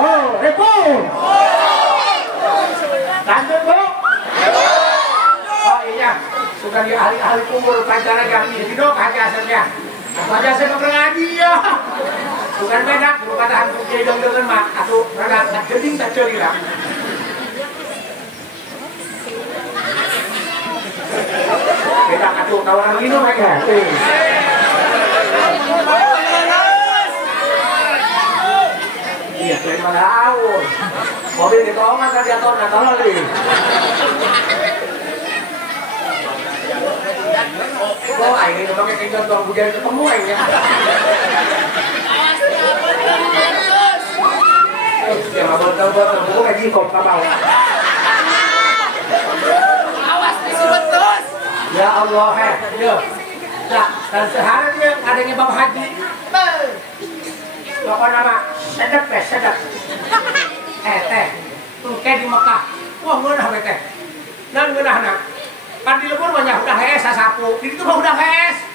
Oh, repo, lanjut bu. Oh iya, sudah di ahli-ahli umur pacaran yang ini dong aja asetnya. Aja saya pernah ngaji ya. Bukan beda, bukan hantu jadi dong mak, atau rada tak jeding tak cerita. Beda kacau tawaran minum aja. Iya, terima tahun. Mobil di tongan tadi atau natal lagi. Oh, ini pakai tinggal tuang hujan ketemu aja. Ya nggak boleh tahu buku kayak gini kok kabau. Ya Allah, yo. Nah, dan sehari dia ada yang bang haji. Pokoknya nama sedap. Teh. Kayak di Mekah. Wah, ngeunah teh. Nan ngeunah nak. Kan di lembur banyak udah hes sasapu. Di itu mah udah hes.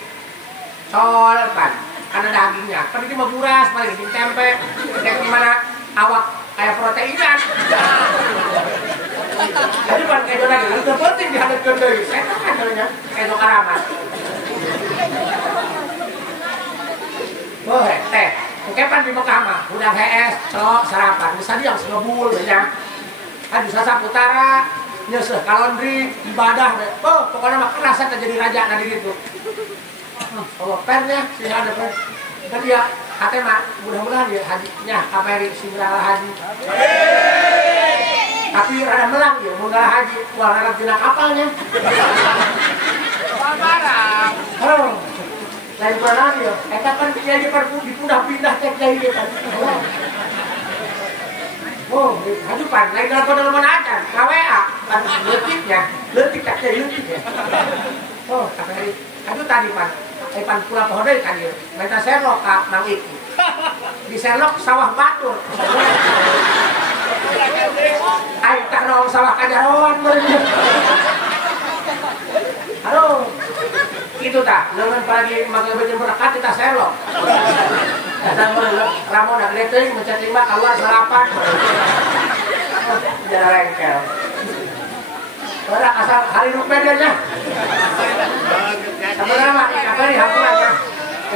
Sol pan. Ada dagingnya. Kan itu mah buras, paling bikin tempe. Kayak gimana awak kayak proteinan. Jadi pan kayak donat itu penting dihadapkan dari setan katanya kayak karamat. Boleh teh. Oke pan di Mekah mah udah HS, cok sarapan. Bisa dia ngebul ya. Aduh sasa putara, nyeseh kalondri ibadah deh. Oh pokoknya mah kerasa terjadi raja nanti gitu. Kalau pernya sih ada per. Kan dia katanya mah mudah-mudahan dia hajinya kaperi singgala haji. Tapi rada melang ya, mau ngalah haji, wah rada jenak kapalnya. Barang. Oh, lain pernah dia. Kan dia aja dipindah cek dari dia kan. Oh, hajupan, lain dalam peneluman acan, KWA, kan letik cek dari letiknya. Oh, kaperi, haju tadi pan, pan pulang pohon dari kan dia. Mereka serok kak, nang itu. Di serok sawah batur. Ay, tak nong sawah kajaron. Halo. Itu tak, dengan pagi makin baju berkat kita serok. Dan Ramon dan Leting menceting mak keluar sarapan. Jangan rengkel. Orang asal hari rupiahnya. Sebenarnya mak apa nih hampurannya?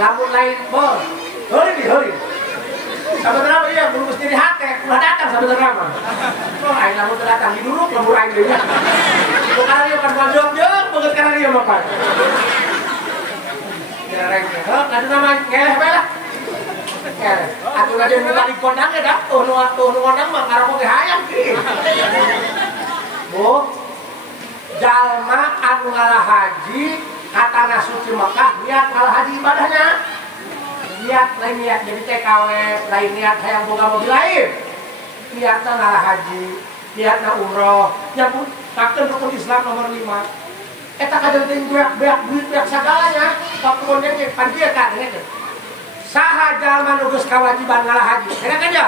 Lamun lain bol. Hori. Sebenarnya iya belum sendiri hati, udah datang sebenarnya mah. Oh, aing lamun datang di dulu lembur aing deui. Itu karena dia kan jong banget karena dia mah pan. Ya rengkel. Oh, ada nama ngeleh bae lah. Atuh aja buka di kondang ya dah. Nu kondang mah ngarep ge hayang ki. Bu, jalma anu ngalah haji kata suci Mekah niat ngalah haji ibadahnya. niat lain niat jadi TKW, lain niat hayang boga mobil lain. Niatna ngalah haji, niatna umroh, yang pakeun rukun Islam nomor 5. Eta kajenting beak duit beak sagalanya, pakun ge pantia ka dengeun. Saha jalma nu geus kawajiban ngalah haji? Dengeun aja.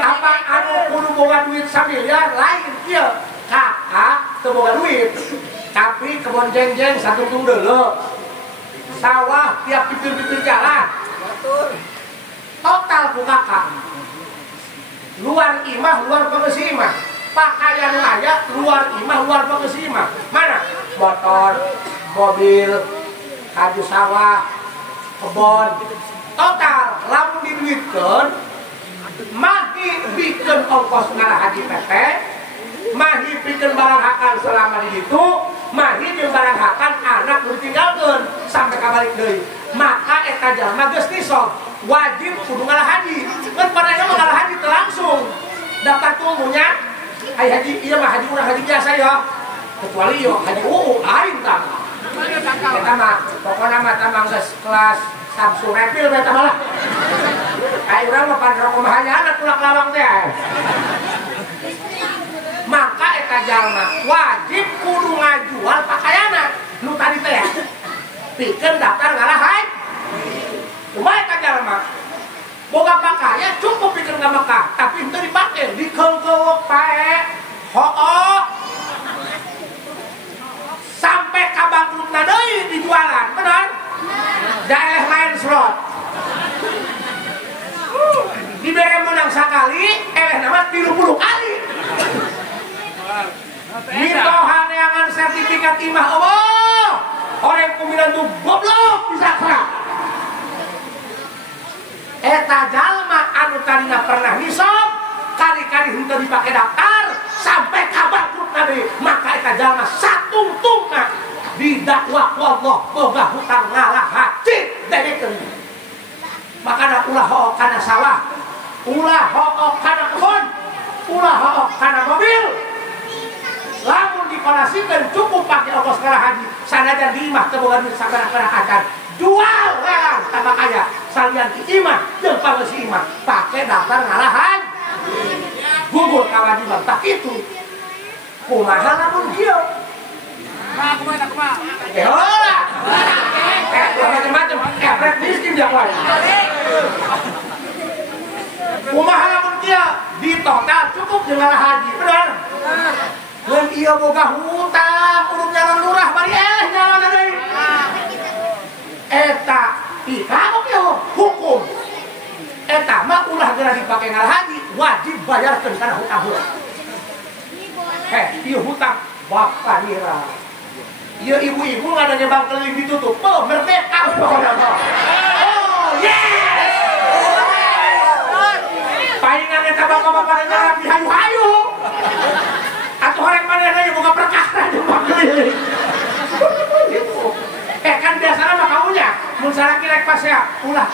Apa anu kudu boga duit samiliar lain kieu. Kakak teu boga duit. Tapi kebon jeng-jeng satungtung deuleu. Sawah tiap pinggir-pinggir jalan. Total ku kakak. Luar imah, luar pengeusi imah. Pakaian aya luar imah, luar pengeusi imah. Mana? Motor, mobil, kaju sawah, kebon. Total lamun diduitkeun mahi pikeun ongkos ngalah haji PT, mahi pikeun barang hakan selama di ditu, mahi jeung barang hakan anak nu ditinggalkeun sampai kabalik deui. Maka eta jalma geus nisab, wajib kudu ngalah haji. Ngan padahal mah ngalah haji teu langsung. Daftar tunggunya ai haji ieu mah haji urang haji biasa ya. Kecuali yo haji lain tah. Eta mah pokona mah tamang geus kelas Samsung Repil eta mah lah. Ai urang mah pan rokok mah hanya tulak lawang teh. Maka eta jalma wajib kudu ngajual pakaianna nu tadi teh ya. Pikeun daftar ngalah haji. Kumaha eta jalma? Boga pakaian cukup pikeun ka Mekah, tapi henteu dipake, dikeungkeuk pae. Hooh. Sampai ka bangkrutna deui dijualan, bener? Daerah lain slot. Dibere menang sakali, nama 30 kali. Mitohan neangan sertifikat imah Allah. Orang kuminan tuh goblok bisa kerak. Eta jalma anu tadina pernah nisab, kali-kali henteu dipake daftar sampai kabar bangkrut deui, maka eta jalma satungtungna didakwa ku Allah boga hutang ngalah haji degekeun. Makana ulah hook kana sawah, ulah hook kana kebon, ulah hook kana mobil. Lamun dikolasikan cukup pakai ongkos ngalah haji, sanajan di imah teu boga duit sabaraha acan. Jual lelang tambah kaya salian di imah jeung pangeusi imah pake daftar ngalah haji. Gugur kawajiban tak itu. Kumaha lamun kieu? Kumaha? Heula. Macam-macam. Efek miskin jak wae. Kumaha lamun kieu? Di total cukup jeung ngalah haji, bener? Mun ieu boga hutang, kudu nyalan lurah bari nyalan deui. Eta ikamu kieu hukum. Eta mah ulah geura dipake ngalah haji, wajib bayarkeun kana hutang-hutang. Ieu hutang bapak nira. Ieu ibu-ibu ngada nyebang keliling ditutup. Oh, merdeka pokona mah. Oh, yes. Palingan eta bapak-bapak nyarap di hayu-hayu. Atuh horeng manehna ieu boga perkara nyebang keliling. Kan biasana mah kaunya mun saraki rek pasea ulah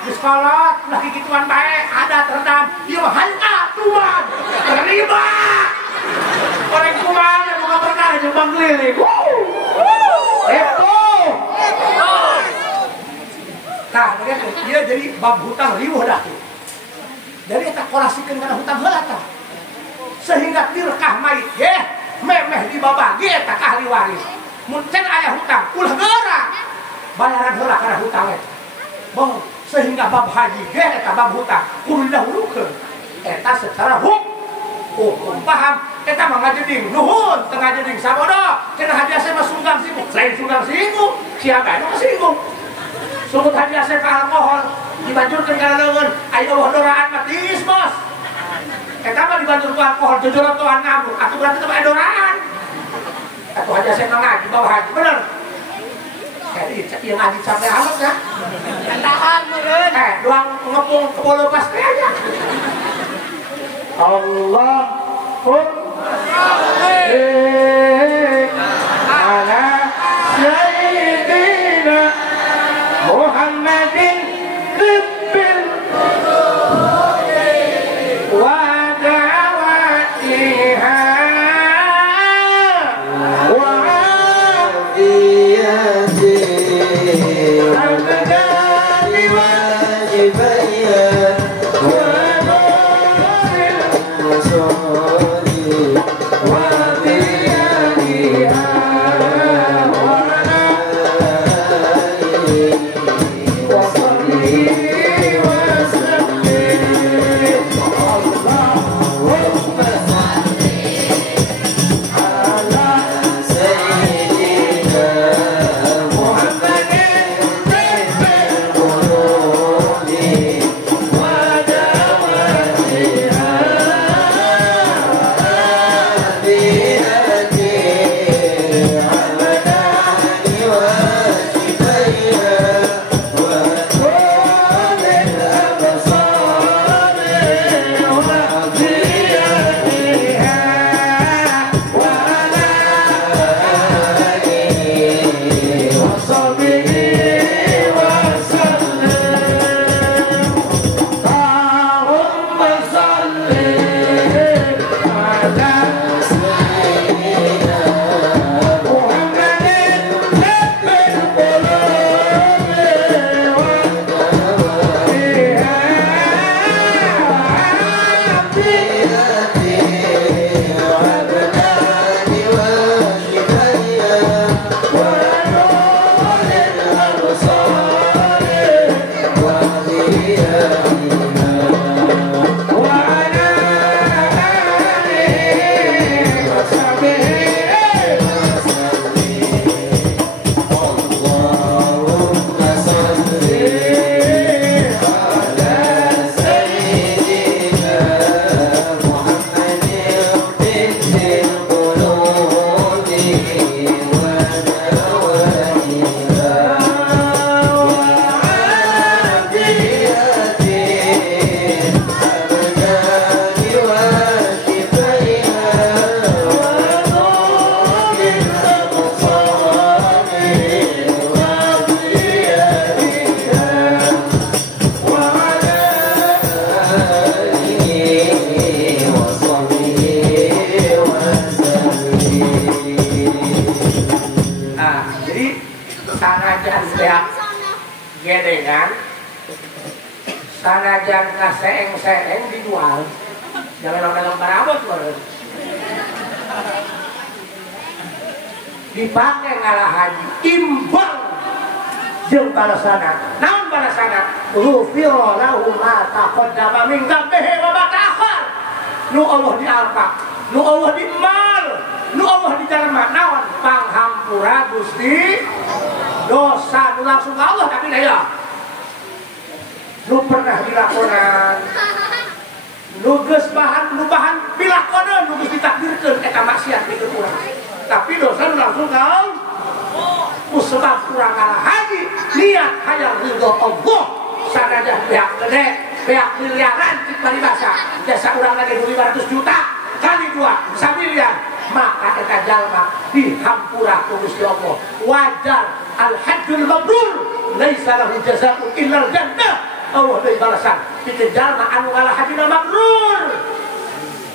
geus kolot ulah kikituan bae adat redam ieu mah hayu tuan terima orang kumaha boga perkara nyebang keliling tah dia jadi bab hutang riweuh dah tuh jadi eta kolasikeun kana hutang heula tah sehingga tirkah mayit ge memeh dibabagi eta ka ahli waris mun can aya hutang ulah geura bayaran heula kana hutang eta boh sehingga bab haji ge eta bab hutang kudu didahulukeun eta secara hukum paham eta mah ngajeuning nuhun teu ngajeuning sabodo cenah hadiah mah sunggang singgung lain sunggang singgung siapa anu singgung sumut hadiah ka alkohol dibanjurkeun kana leungeun aya doraan mah tiis bos eta mah dibanjur ku alkohol jojorot toan ngabuk atuh berarti teu aya doraan atuh aja saya ngaji bawa haji bener yang ngaji sampai amat ya tahan meureun doang ngepung kebolo pas teh aja Allahumma ala sayyidina Muhammadin tibbil wa dawatiha wa kan sanajan kaseeng-seeng dijual jangan orang barabot dipakai ngalah haji imbang jeung balasana naon balasana ghufira lahu ma taqaddama min dzambihi wa ma ta'akhkhar nu Allah dialpa nu Allah dimal nu Allah dijalma naon panghampura Gusti dosa nu langsung ka Allah tapi daya nu pernah dilakonan nu geus bahan dilakonan nu geus ditakdirkeun eta maksiat pikeun urang tapi dosa nu langsung ka Allah sebab kurang ngalah haji niat hayang ridho Allah sanajan pihak gede pihak miliaran cik paribasa jasa urang lagi 500 juta kali 2 1 miliar maka eta jalma dihampura ku Gusti Allah wajar al-hajjul mabrur laisa lahu jazaa'un illa al-jannah Allah deui balasan pikeun jalma anu ngalah hajina mabrur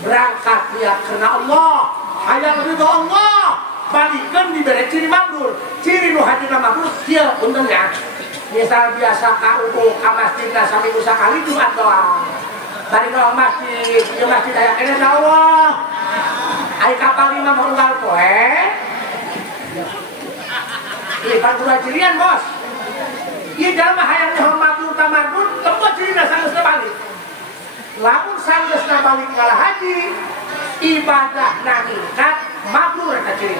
berangkat niat karena Allah hayang ridho Allah balikkan diberi ciri mabrur ciri nu hajina mabrur kieu puntennya misal biasa ka UU ka masjidna saminggu sakali Jumat doang bari doang masjid ieu masjid aya kene Allah ai kapal 5 unggal poe ieu kan kudu cirian bos ieu jalma hayang nyaho mabrur ka mabrur tembok cirina sanggeus balik lamun sanggeus balik ngalah haji ibadah nangingkat mabrur eta ciri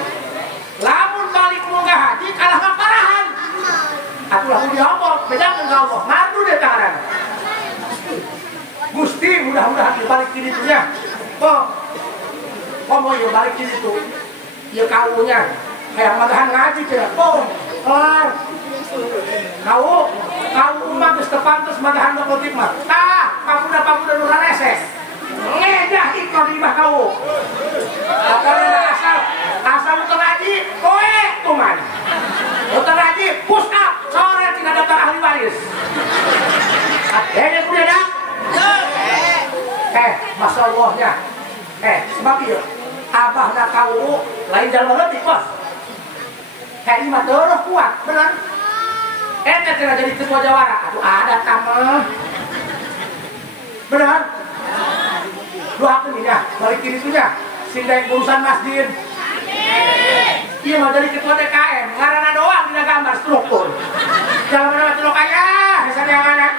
lamun balik munggah haji kalah ngaparahan atuh lamun diomong bedakeun ka Allah mabrur eta ngaranna Gusti mudah-mudahan dibalik ki ditu nya mau ieu balik ki ditu ieu kawunya hayang madahan ngaji cenah kelar kau mah geus teu pantes madahan motif mah pamuda nu rareses ngedah ikon imah kau asal utang haji koe kuman utang haji push up sore tina daftar ahli waris adanya kuda dak masya Allahnya sebab ieu abahna kau lain jalma leutik bos imah teueuh kuat bener eta cenah jadi ketua jawara atuh ada tamah bener doakeun nya balik kiri itunya sing daek urusan masjid iya mau jadi ketua DKM ngaranna doang dina gambar struktur jalan mana celok aya hesan yang mana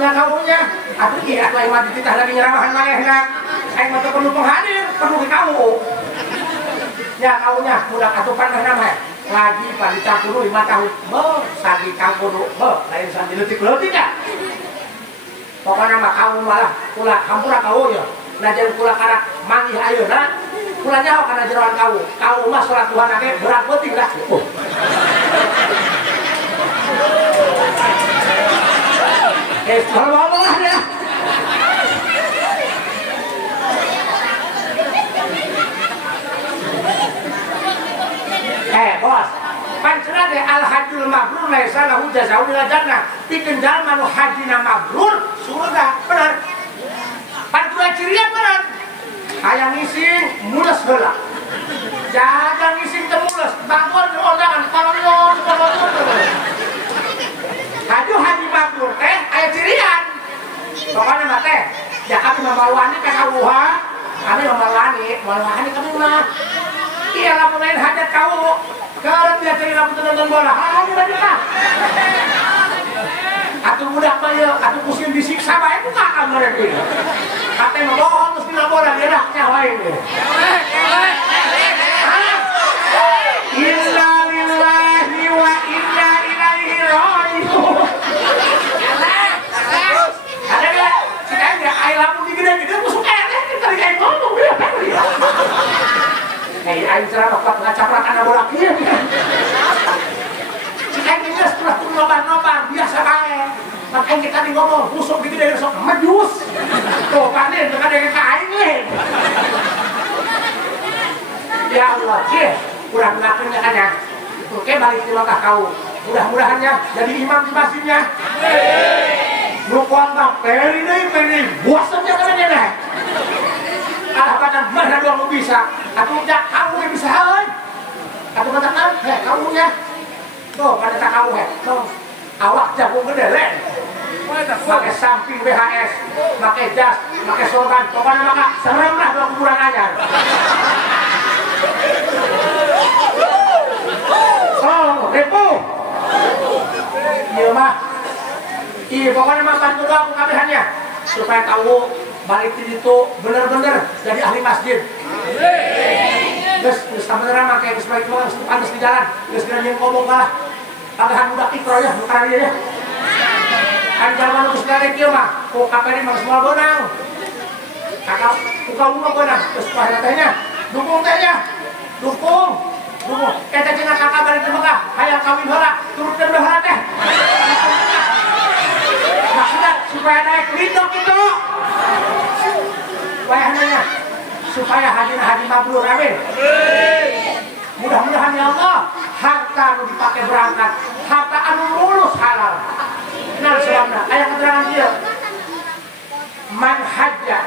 nya kaunya atuh iya atuh mah dititah lagi nyeramahan manehna aing mah perlu penghadir perlu ke kau nya kaunya budak atuh panah nama ngaji padi campur 5 tahun sandi campur lain sandi leutik-leutik ya pokoknya mah kau malah kula hampura kau ya najan kula karak manggih ayeuna kula nyaho kana jeroan kau mah salat Tuhan ake berat beuting dah kalau lah ya bos pancena teh al hajjul mabrur laisa lahu jazaa'un illa jannah pikeun jalma nu hajina mabrur surga bener pan kudu cirian bener hayang ngising mules heula jaga ngising teu mules bangun di undangan kolonyon haji mabrur teh aya cirian pokona mah teh ya kami mamalwani ka kawuha kami mamalwani kami mah iya lamun lain hajat kau kalau dia cari lamun nonton bola ini tadi lah atuh budak mah yeuh atuh pusing disiksa bae buka kamar ieu kate mah bohong geus dina bola dia dah nya wae inna lillahi wa inna ilaihi raji'un ada enggak sekarang dia ai lamun digede-gede busuk tadi kayak ngomong dia aing ceramah kuat ngacaprat anak bola kieu. Cik geus setelah nobar biasa bae. Makanya kita tadi ngomong busuk gitu dari sok majus. Tuh panen teu kadenge ka aing we. Ya Allah, kurang ngakeun nya kan ya. Oke balik di lokah kau. Mudah-mudahannya jadi imam di masjidnya. Nu kuat peri bosannya kan nya. Alah badan mana doang bisa atuh jak kamu yang bisa heuy atuh badan kamu nya tuh pada tak kau tuh awak jagung gede len pakai samping BHS pakai jas pakai sorban pokoknya maka serem lah dua kuburan aja oh repo iya mah iya pokoknya mah bantu doang kabehannya supaya tahu balik itu bener-bener jadi ahli masjid terus sebenarnya pakai sebagai orang pantas di jalan terus kira yang ngomong kalah kabehan budak ikro ya bukan dia ya kan jalan terus dari kia mah kok kapalnya mah semua benang kakak buka rumah benang terus pahit tehnya dukung kita cina kakak balik ke Mekah hayang kawin heula turut dan heula teh maksudnya supaya naik lindung itu supaya haji mabrur amin mudah-mudahan ya Allah harta anu dipakai berangkat harta anu lulus halal nah selama ayat keterangan dia man hajja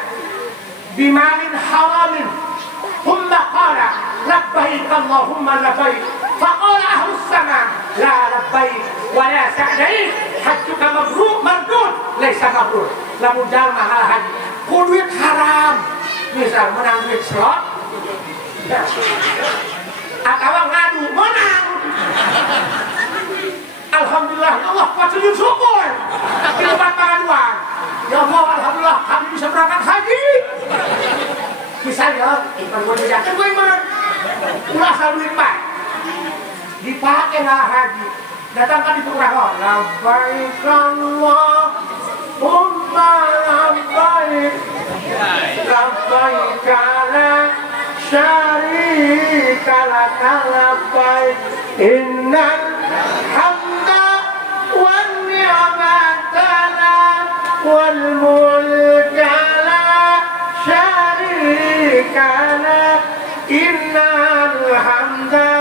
bimalin haramin thumma qala labbaik Allahumma labbaik faqala ahlus sama la labbaik wa la sa'daik hajjuka mabrur mardud laisa mabrur lamun jalma hal haji kuduit haram misal menang duit slot atau ngadu menang alhamdulillah ya Allah wajib syukur di tempat pengaduan ya Allah alhamdulillah kami bisa berangkat haji misalnya ikan gue dijakan gue iman ulah selalu iman dipakai lah haji datangkan di tukang labbaik Allahumma labbaik labbaik la syarika lak labbaik innal hamda wan ni'mata lak wal mulka la syarika lak innal hamda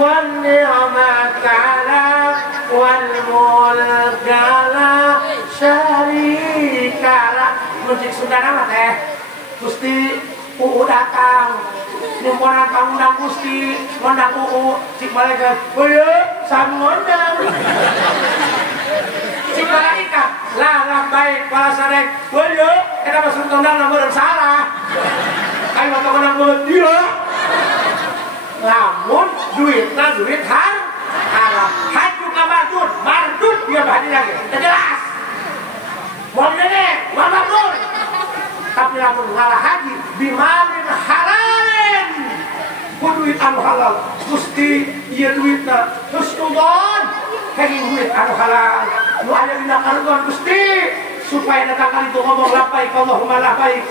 wan ni'mata lak wal mulka la syarika lak musik Sunda nama teh Gusti UU datang nyumponan pangundang Gusti ngondang UU cik malaikat woye sanu ngondang cik malaikat lah baik pala sarek woye kita masuk ngondang nomor salah ayo masuk ngondang mulut dia namun duitnya duit haram haju ke mardut dia bahadi lagi jelas mau ini mau mardut tapi lamun ngalah haji bimalin halalin ku duit anu halal Gusti ieu duitna husnudon kenging duit anu halal nu aya dina karuan Gusti supaya datang kali itu ngomong labbaik Allahumma labbaik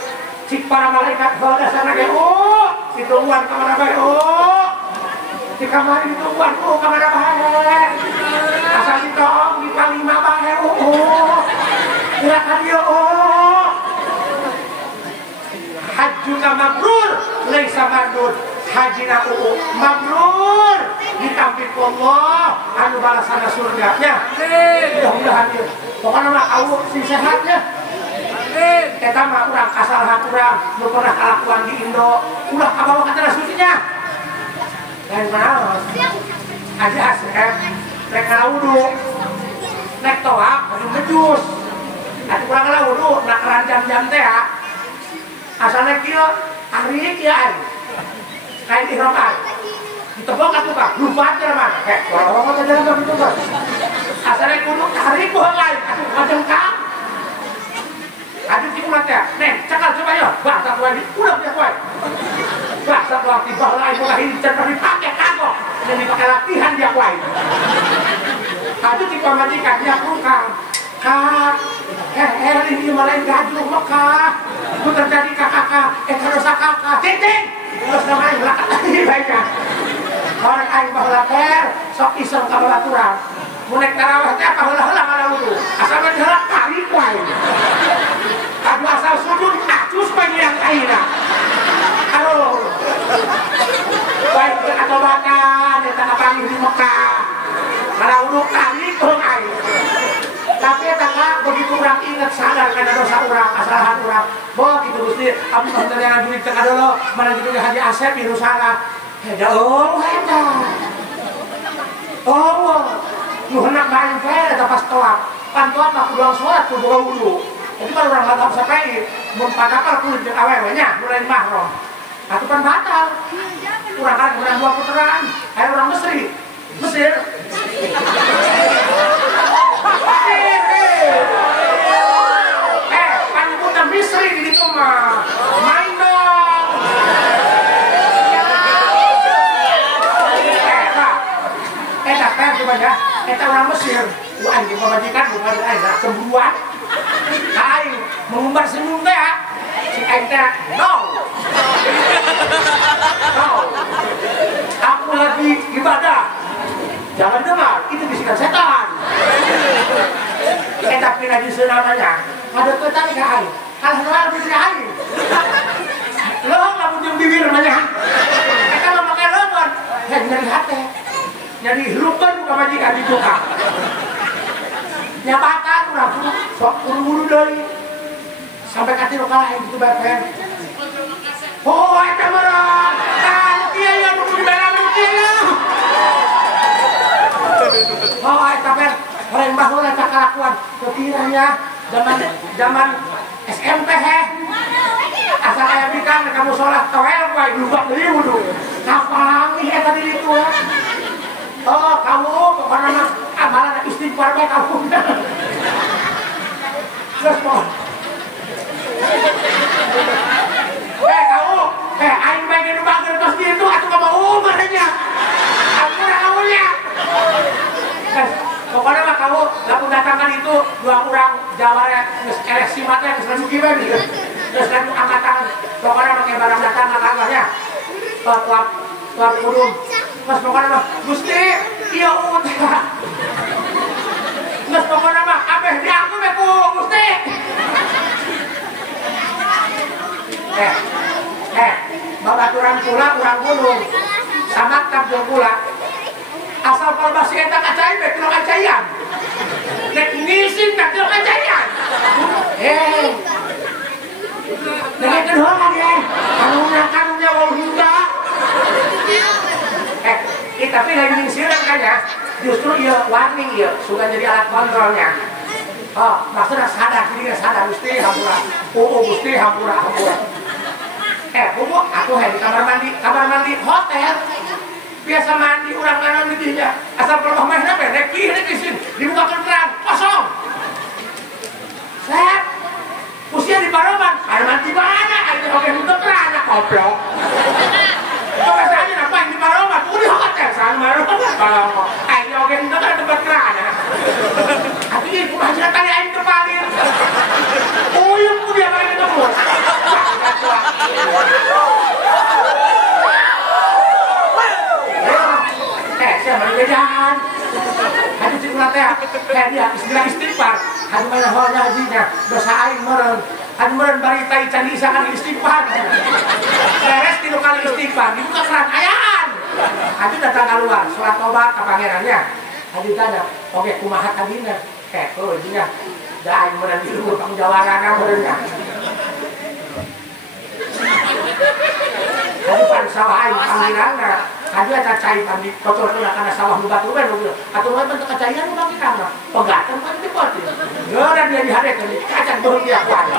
cik para malaikat bawa dasarna ge ditungguan ka mana bae di kamar ditungguan ka mana bae asal ditong di palima bae gerakan dia hajjuka mabrur laisa mardud hajina mabrur ditampik Allah anu balasana surganya mudah-mudahan ya pokoknya mah awuk sing sehatnya kita mah urang kasalahan urang nu pernah kalakuan di Indo ulah kabawa ka tanah sucinya lain naon aja asep rek ngawudu nek toak kudu ngejus atuh urang ngawudu nak ranjam-jam teh asalnya kia hari kia kain ihrokan ditebok atuh kak lupa aja mana orang aja dalam itu kan asalnya kudu hari pohon lain atuh ngajengkang aduh kita mati ya neng cakal coba ya bahasa tua ini udah punya kue bahasa tua tiba lain mulai dicentar dipakai kagok yang dipakai latihan dia kue aduh kita majikan dia kurang kak ini malah gajuh Mekah itu terjadi kakak terus kakak cicing terus namanya belakang lagi baiknya orang aing baheula per sok iseng ka babaturan mun nek tarawih teh apa heula-heula ngalalu asal mah heula kali wae adu asal sujud acus panjang aina aduh baik atau makan eta kapanggih di Mekah ngalalu kali tong aing tapi eta begitu urang ingat sadar kana dosa urang kesalahan urang boh kitu Gusti abdi panjenengan duit teh kadolo mana kitu Haji Asep ieu salah heda eta Oh, lu hendak main teh eta pas toat. Pan toat mah kudu salat kudu wudu. Jadi kalau orang batal sampai mun padahal kulit jeung awewe nya mulai mahram. Atuh kan batal. Urang kan urang dua puteran, aya orang Mesir. Mesir. Panjebutna Misri di ditu mah. Main dong. Eta kan cuma ya, eta orang Mesir. Ku anjing pamajikan bukan aing cemburuan. Aing mengumbar senyum teh si aing teh no. Aku lagi ibadah. Jangan dengar, itu bisikan setan. Eta pina di namanya. Ada petani ke aing. Kalah doang di aing. Lohong lamun jeung bibir namanya. Eta mah make leungeun. Nyari hate. Nyari hirupan buka majikan dibuka. Nyabatan urang kudu sok buru-buru deui. Sampai ka tilu kala aing kitu bae pen. Oh, eta mah. Kan kieu yang kudu dibela kieu. Oh, eta pen. Orang bahulah tak kelakuan. Kekiranya zaman SMP asal aya bikang kamu sholat toel wae lubak deui wudu. Kapangi eta di ditu. Oh, kamu pokona mah amalan istighfar bae kamu. Terus po. Kamu, aing bae nu bager tos ditu atuh ka mau umurnya. Ampun-ampunnya. Pokoknya mah kamu lamun datangkan itu dua orang Jawa ya geus eleh simatnya geus raju kieu we geus raju angkat tangan. Pokoknya make barang datang kakaknya. Tuan kudung. Mas pokoknya mah Gusti ieu utah. Mas pokoknya mah abeh diaku we ku Gusti. Babaturan pula urang gunung. Samaktab jeung pula. Asal palbasi eta kacai be kilo kacaian. Nek ngisin ka kilo kacaian. Nek kedua kan ya. Kanunya wong Hinda. Tapi lagi ngisiran kan ya. Justru ieu warning ieu sudah jadi alat kontrolnya. Oh, maksudnya sadar diri sadar Gusti hampura. Gusti hampura. Bubu aku di kamar mandi hotel. Biasa mandi urang nanon di dinya. Asal peluh mah na rek kieu dibukakeun keran kosong. Set. Usia di paroman, air mandi mana? Air oke untuk keran goblok. Kok rasanya apa di paroman? Udah hotel sana maroman kalau air oke untuk tempat keran. Tapi ibu hajar tadi air kepalin. Uyuk ku dia main itu. Saya berbedaan. Hadi cikuna teh kayak dia istighfar. Hadi mana holnya hajinya dosa aing meureun. Hadi meureun bari tai can isakan istighfar. Beres 3 kali istighfar dibuka keran ayaan. Hadi datang keluar salat tobat ka pangerannya. Hadi tanya, "Oke, kumaha kadina?" Tuh dinya. Da aing meureun di luhur pangjawarana meureunnya. Hadi pan sawah aing panggilanna. Hadi ada cai pandi kotor kena karena sawah buka tuh kan mobil. Atau mau bentuk kacaian mau kita mah. Pegatan kan di poti. Geura dia dihadekeun kacan turun dia kuat.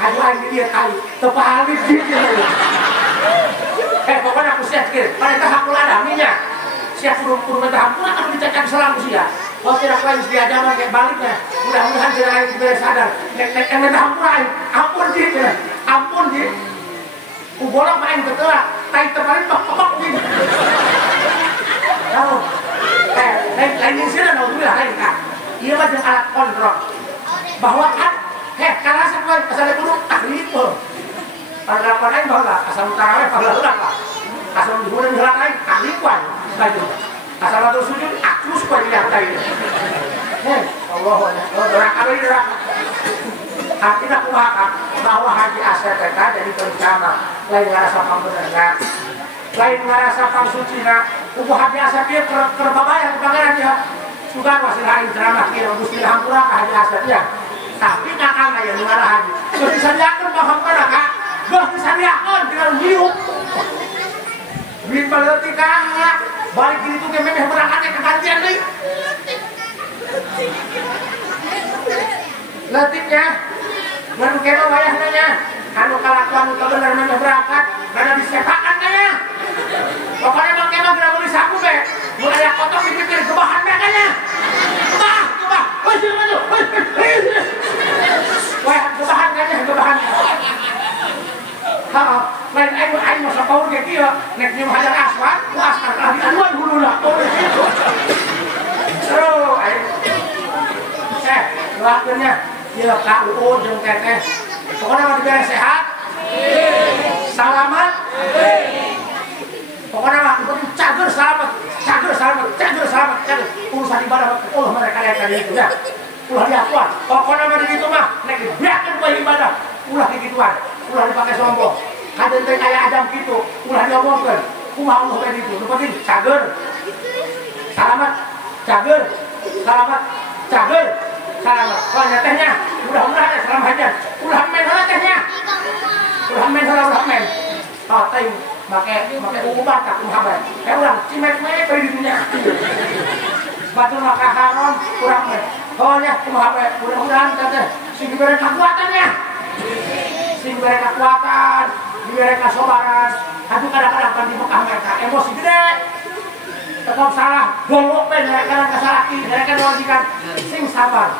Hadi aing dia kali tepalik dia. Pokoknya aku siap kir. Pada tahap mulada minyak. Siap kurung tahap mulada aku dicacat selang usia. Oh tidak lain dia ada kayak baliknya. Mudah-mudahan tidak lain kita sadar. Nek tahap mulai. Ampun dia. Ampun dia. Kubolak main betul tai terbalik pok gitu. Tahu. Lain sini alhamdulillah lain kan. Ieu mah alat kontrol. Bahwa kan karena sampai asal buruk taklid tuh. Pada lain bahwa asal tarawih pada ulang lah. Asal dihuna ulang lain taklidan baju. Asal waktu sujud akus pada yang tadi. Allah doa kali doa. Artinya kumaha bahwa haji aset eta jadi bencana lain ngarasa pambenerna lain ngarasa pangsucina kubu haji aset dia kerbabayang pangeran dia sugan masih lain ceramah kieu Gusti hampura ka haji aset ya tapi kakang aya nu ngarah haji geus disadiakeun ka hampura ka geus disadiakeun tinggal hirup min baleutik ka balik kitu ge memeh berangkat ka gantian nih. Letiknya, baru kena wayah nanya. Anu kalakuan itu bener nanya berangkat, karena disepakan nanya. Pokoknya bang kena gak boleh sapu be. Mulai yang kotor dipikir kebahan kayaknya. Kebah, woi sini maju, woi kebahan kayaknya kebahan. Lain aing masa power kayak gitu, nek nyium hajar asfal, asfal lagi aduan hulu lah. Terus, akhirnya dia KUU jeung teteh. Pokoknya mah diberi sehat, selamat. Pokoknya mah cager selamat, cager. Urusan ibadah, mereka lihat kali itu ya. Ulah diakuan. Pokoknya mah di situ mah, nek dibiarkan buat ibadah, ulah digituan, ulah dipakai sombong. Kadang teh kayak Adam gitu, ulah diomongkeun. Kumaha Allah kayak gitu. Nu penting cager. Selamat, cager. Selamat. Kalau tehnya, mudah-mudahan selamat aja. Ulah men tehnya. Ulah men. Oh, teh make ubat tak kumaha. Urang cimet-met di dunia. Batu maka haram urang men. Oh nya kumaha mudah-mudahan teh sing diberi kekuatannya. Sing diberi kekuatan, diberi kesabaran. Aduh kadang-kadang kan di Mekah mereka emosi gede. Tetap salah, golok men mereka kasalaki, mereka wajikan sing sabar.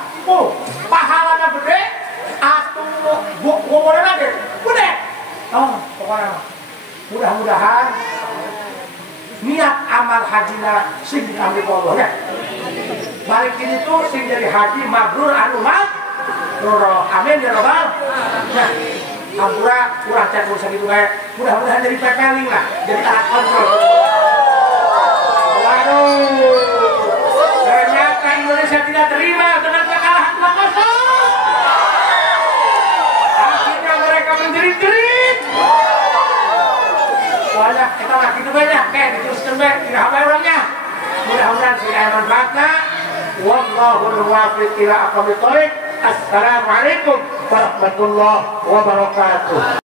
Pahalanya gede, atuh gomorana gede. Gede. Oh, pokoknya mudah-mudahan niat amal hajina sing diambil Allah ya. Balik ini tuh sing jadi haji mabrur anu mabrur. Amin ya rabbal. Nah, ampura kurang cek urusan itu kayak mudah-mudahan jadi pepeling lah, jadi alat kontrol. Waduh, ternyata Indonesia tidak terima dengan kekalahan 2-0. Akhirnya mereka menjerit-jerit. Soalnya kita lagi itu banyak, kayak diteruskan baik, tidak apa orangnya. Mudah-mudahan sih ada manfaatnya. Wallahul muwaffiq ila aqwamit thoriq. Assalamualaikum warahmatullahi wabarakatuh.